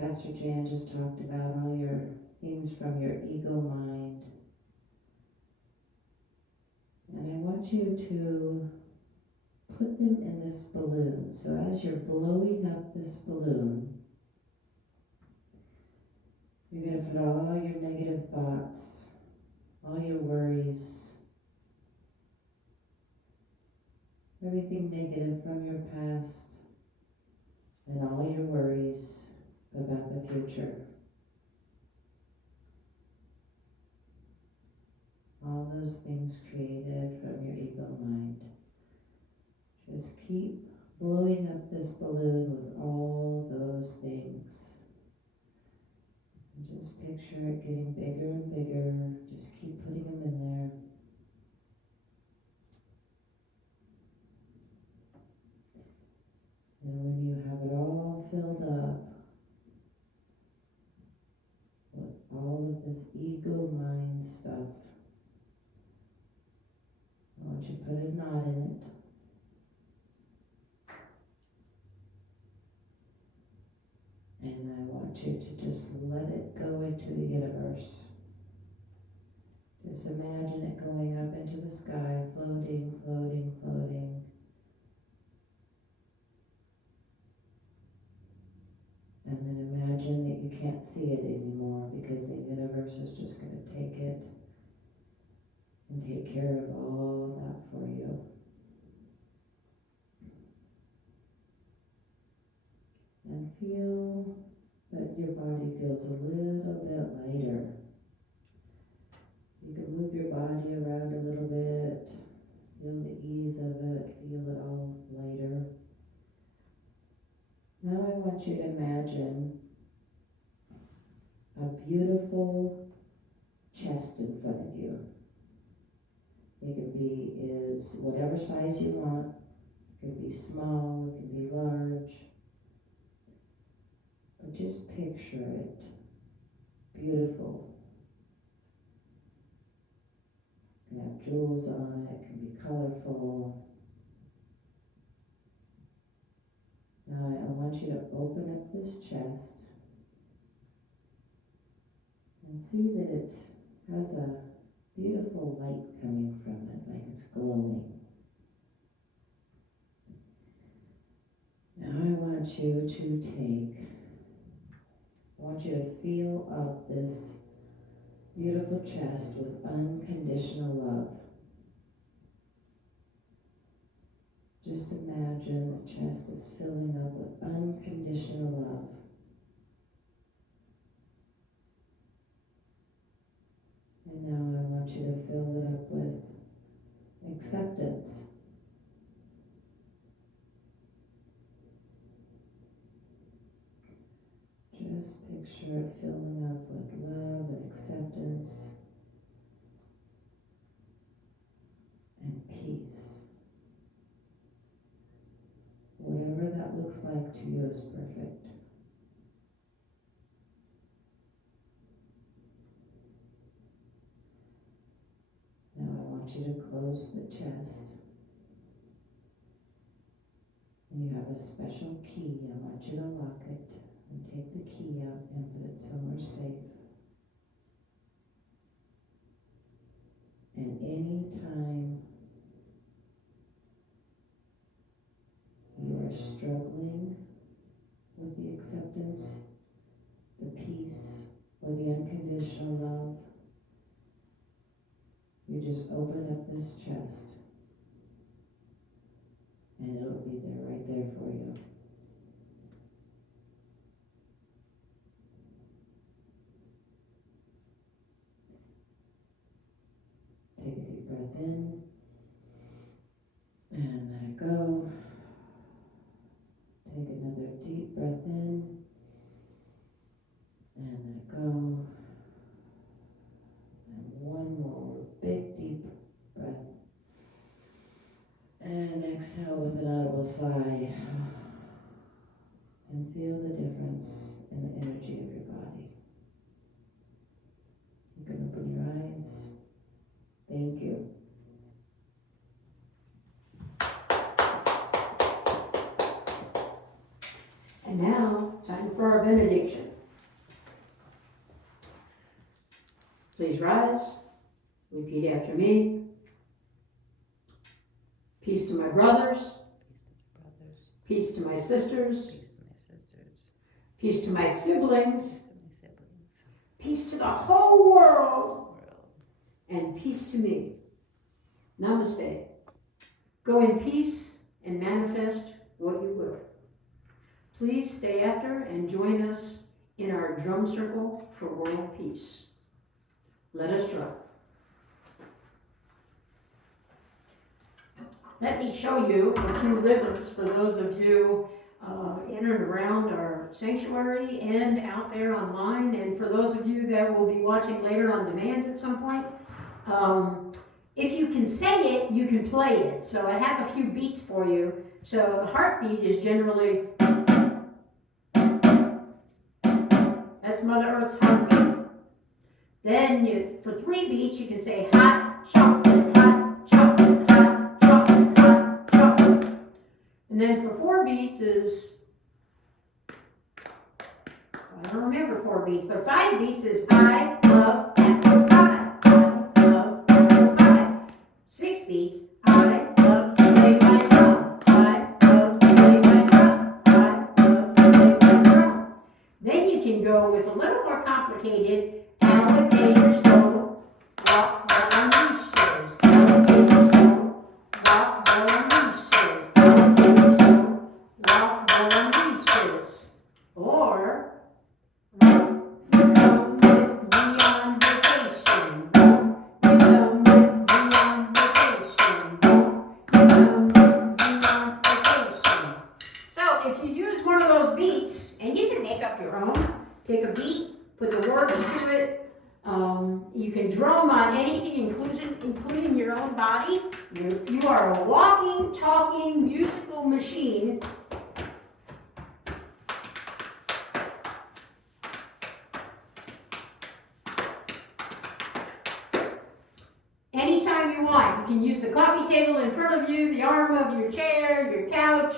Pastor Jan just talked about all your things from your ego mind. And I want you to put them in this balloon. So as you're blowing up this balloon, you're going to put all your negative thoughts, all your worries, everything negative from your past, and all your worries about the future. All those things created from your ego mind. Just keep blowing up this balloon with all those things. And just picture it getting bigger and bigger. Just keep putting them in there. And when you have it all filled up with all of this ego mind stuff, I want you to put a knot in it. And I want you to just let it go into the universe. Just imagine it going up into the sky, floating, floating, floating. And then imagine that you can't see it anymore because the universe is just going to take it and take care of all that for you. And feel that your body feels a little bit lighter. You can move your body around a little bit, feel the ease of it, feel it all lighter. Now I want you to imagine a beautiful chest in front of you. It can be is whatever size you want. It can be small, it can be large. But just picture it beautiful. It can have jewels on it, it can be colorful. Now I want you to open up this chest and see that it has a beautiful light coming from it, like it's glowing. Now I want you to feel up this beautiful chest with unconditional love. Just imagine the chest is filling up with unconditional love. And now I want you to fill it up with acceptance. Just picture it filling up with love and acceptance and peace. Whatever that looks like to you is perfect. Now I want you to close the chest. And you have a special key. I want you to lock it and take the key out and put it somewhere safe. And any time you are struggling with the acceptance, the peace, or the unconditional love, you just open up this chest and it'll be there, right there for you. Take a deep breath in and let it go. Take another deep breath in and let it go. And one more big deep breath. And exhale with an audible sigh. And feel the difference in the energy of your body. You can open your eyes. Thank you. And now, time for our benediction. Please rise. Repeat after me. Peace to my brothers. Peace to my sisters. Peace to my siblings. Peace to the whole world. And peace to me. Namaste. Go in peace and manifest what you will. Please stay after and join us in our drum circle for world peace. Let us drum. Let me show you a few rhythms for those of you in and around our sanctuary and out there online, and for those of you that will be watching later on demand at some point. If you can say it, you can play it. So I have a few beats for you. So the heartbeat is generally, that's Mother Earth's heartbeat. Then for 3 beats, you can say hot chocolate, hot chocolate, hot chocolate, hot chocolate. And then for 4 beats is, I don't remember 4 beats, but 5 beats is I love apple pie, I love apple pie. 6 beats, I love to play my drum, I love to play my drum, I love to play my drum. Then you can go with a little more complicated, alligators go walk down leashes, alligators go walk down leashes, alligators go walk down leashes. those beats, and you can make up your own. Pick a beat, put the words to it. You can drum on anything, including your own body. You are a walking, talking, musical machine. Anytime you want. You can use the coffee table in front of you, the arm of your chair, your couch.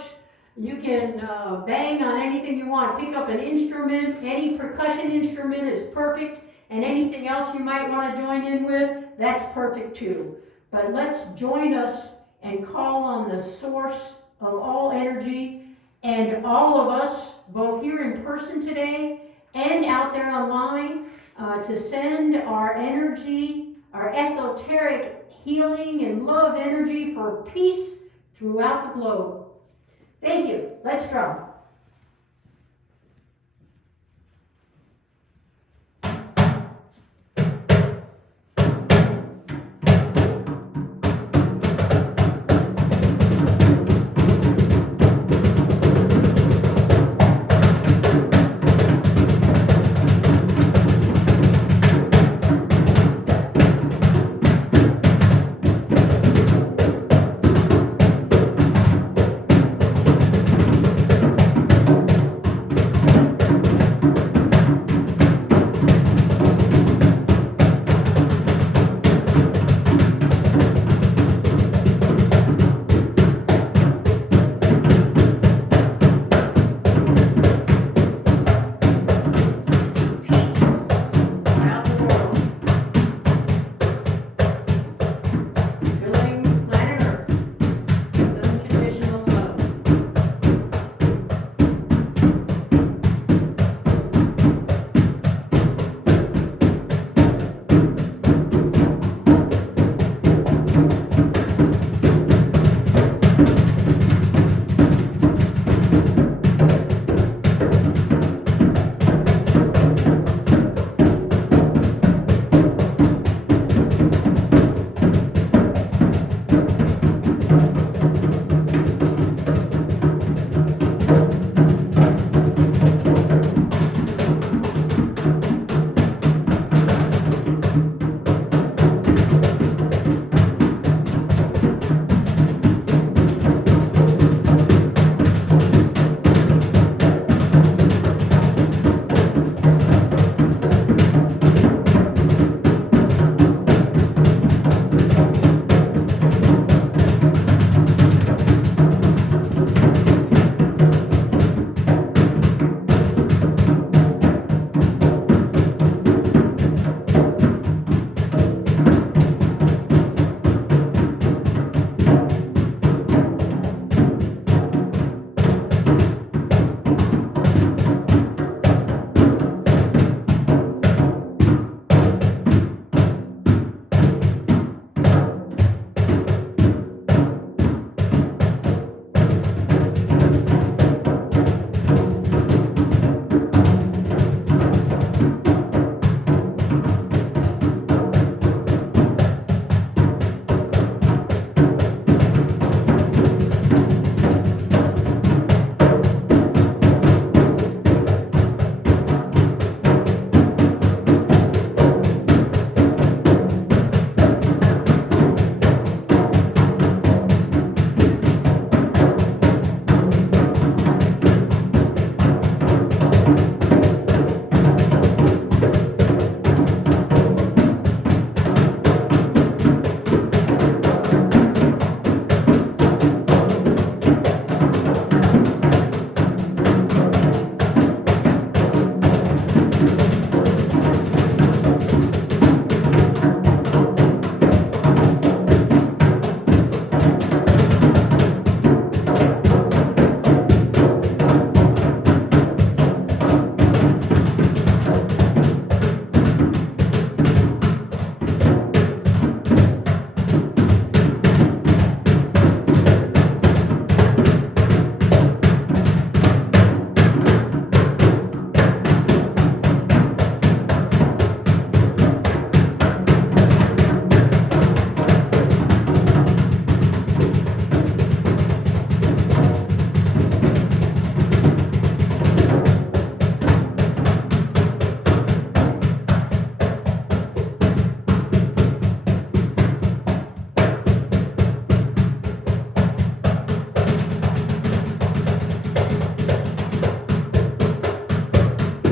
You can bang on anything you want. Pick up an instrument. Any percussion instrument is perfect. And anything else you might want to join in with, that's perfect too. But let's join us and call on the source of all energy, and all of us, both here in person today and out there online, to send our energy, our esoteric healing and love energy for peace throughout the globe. Thank you. Let's drum.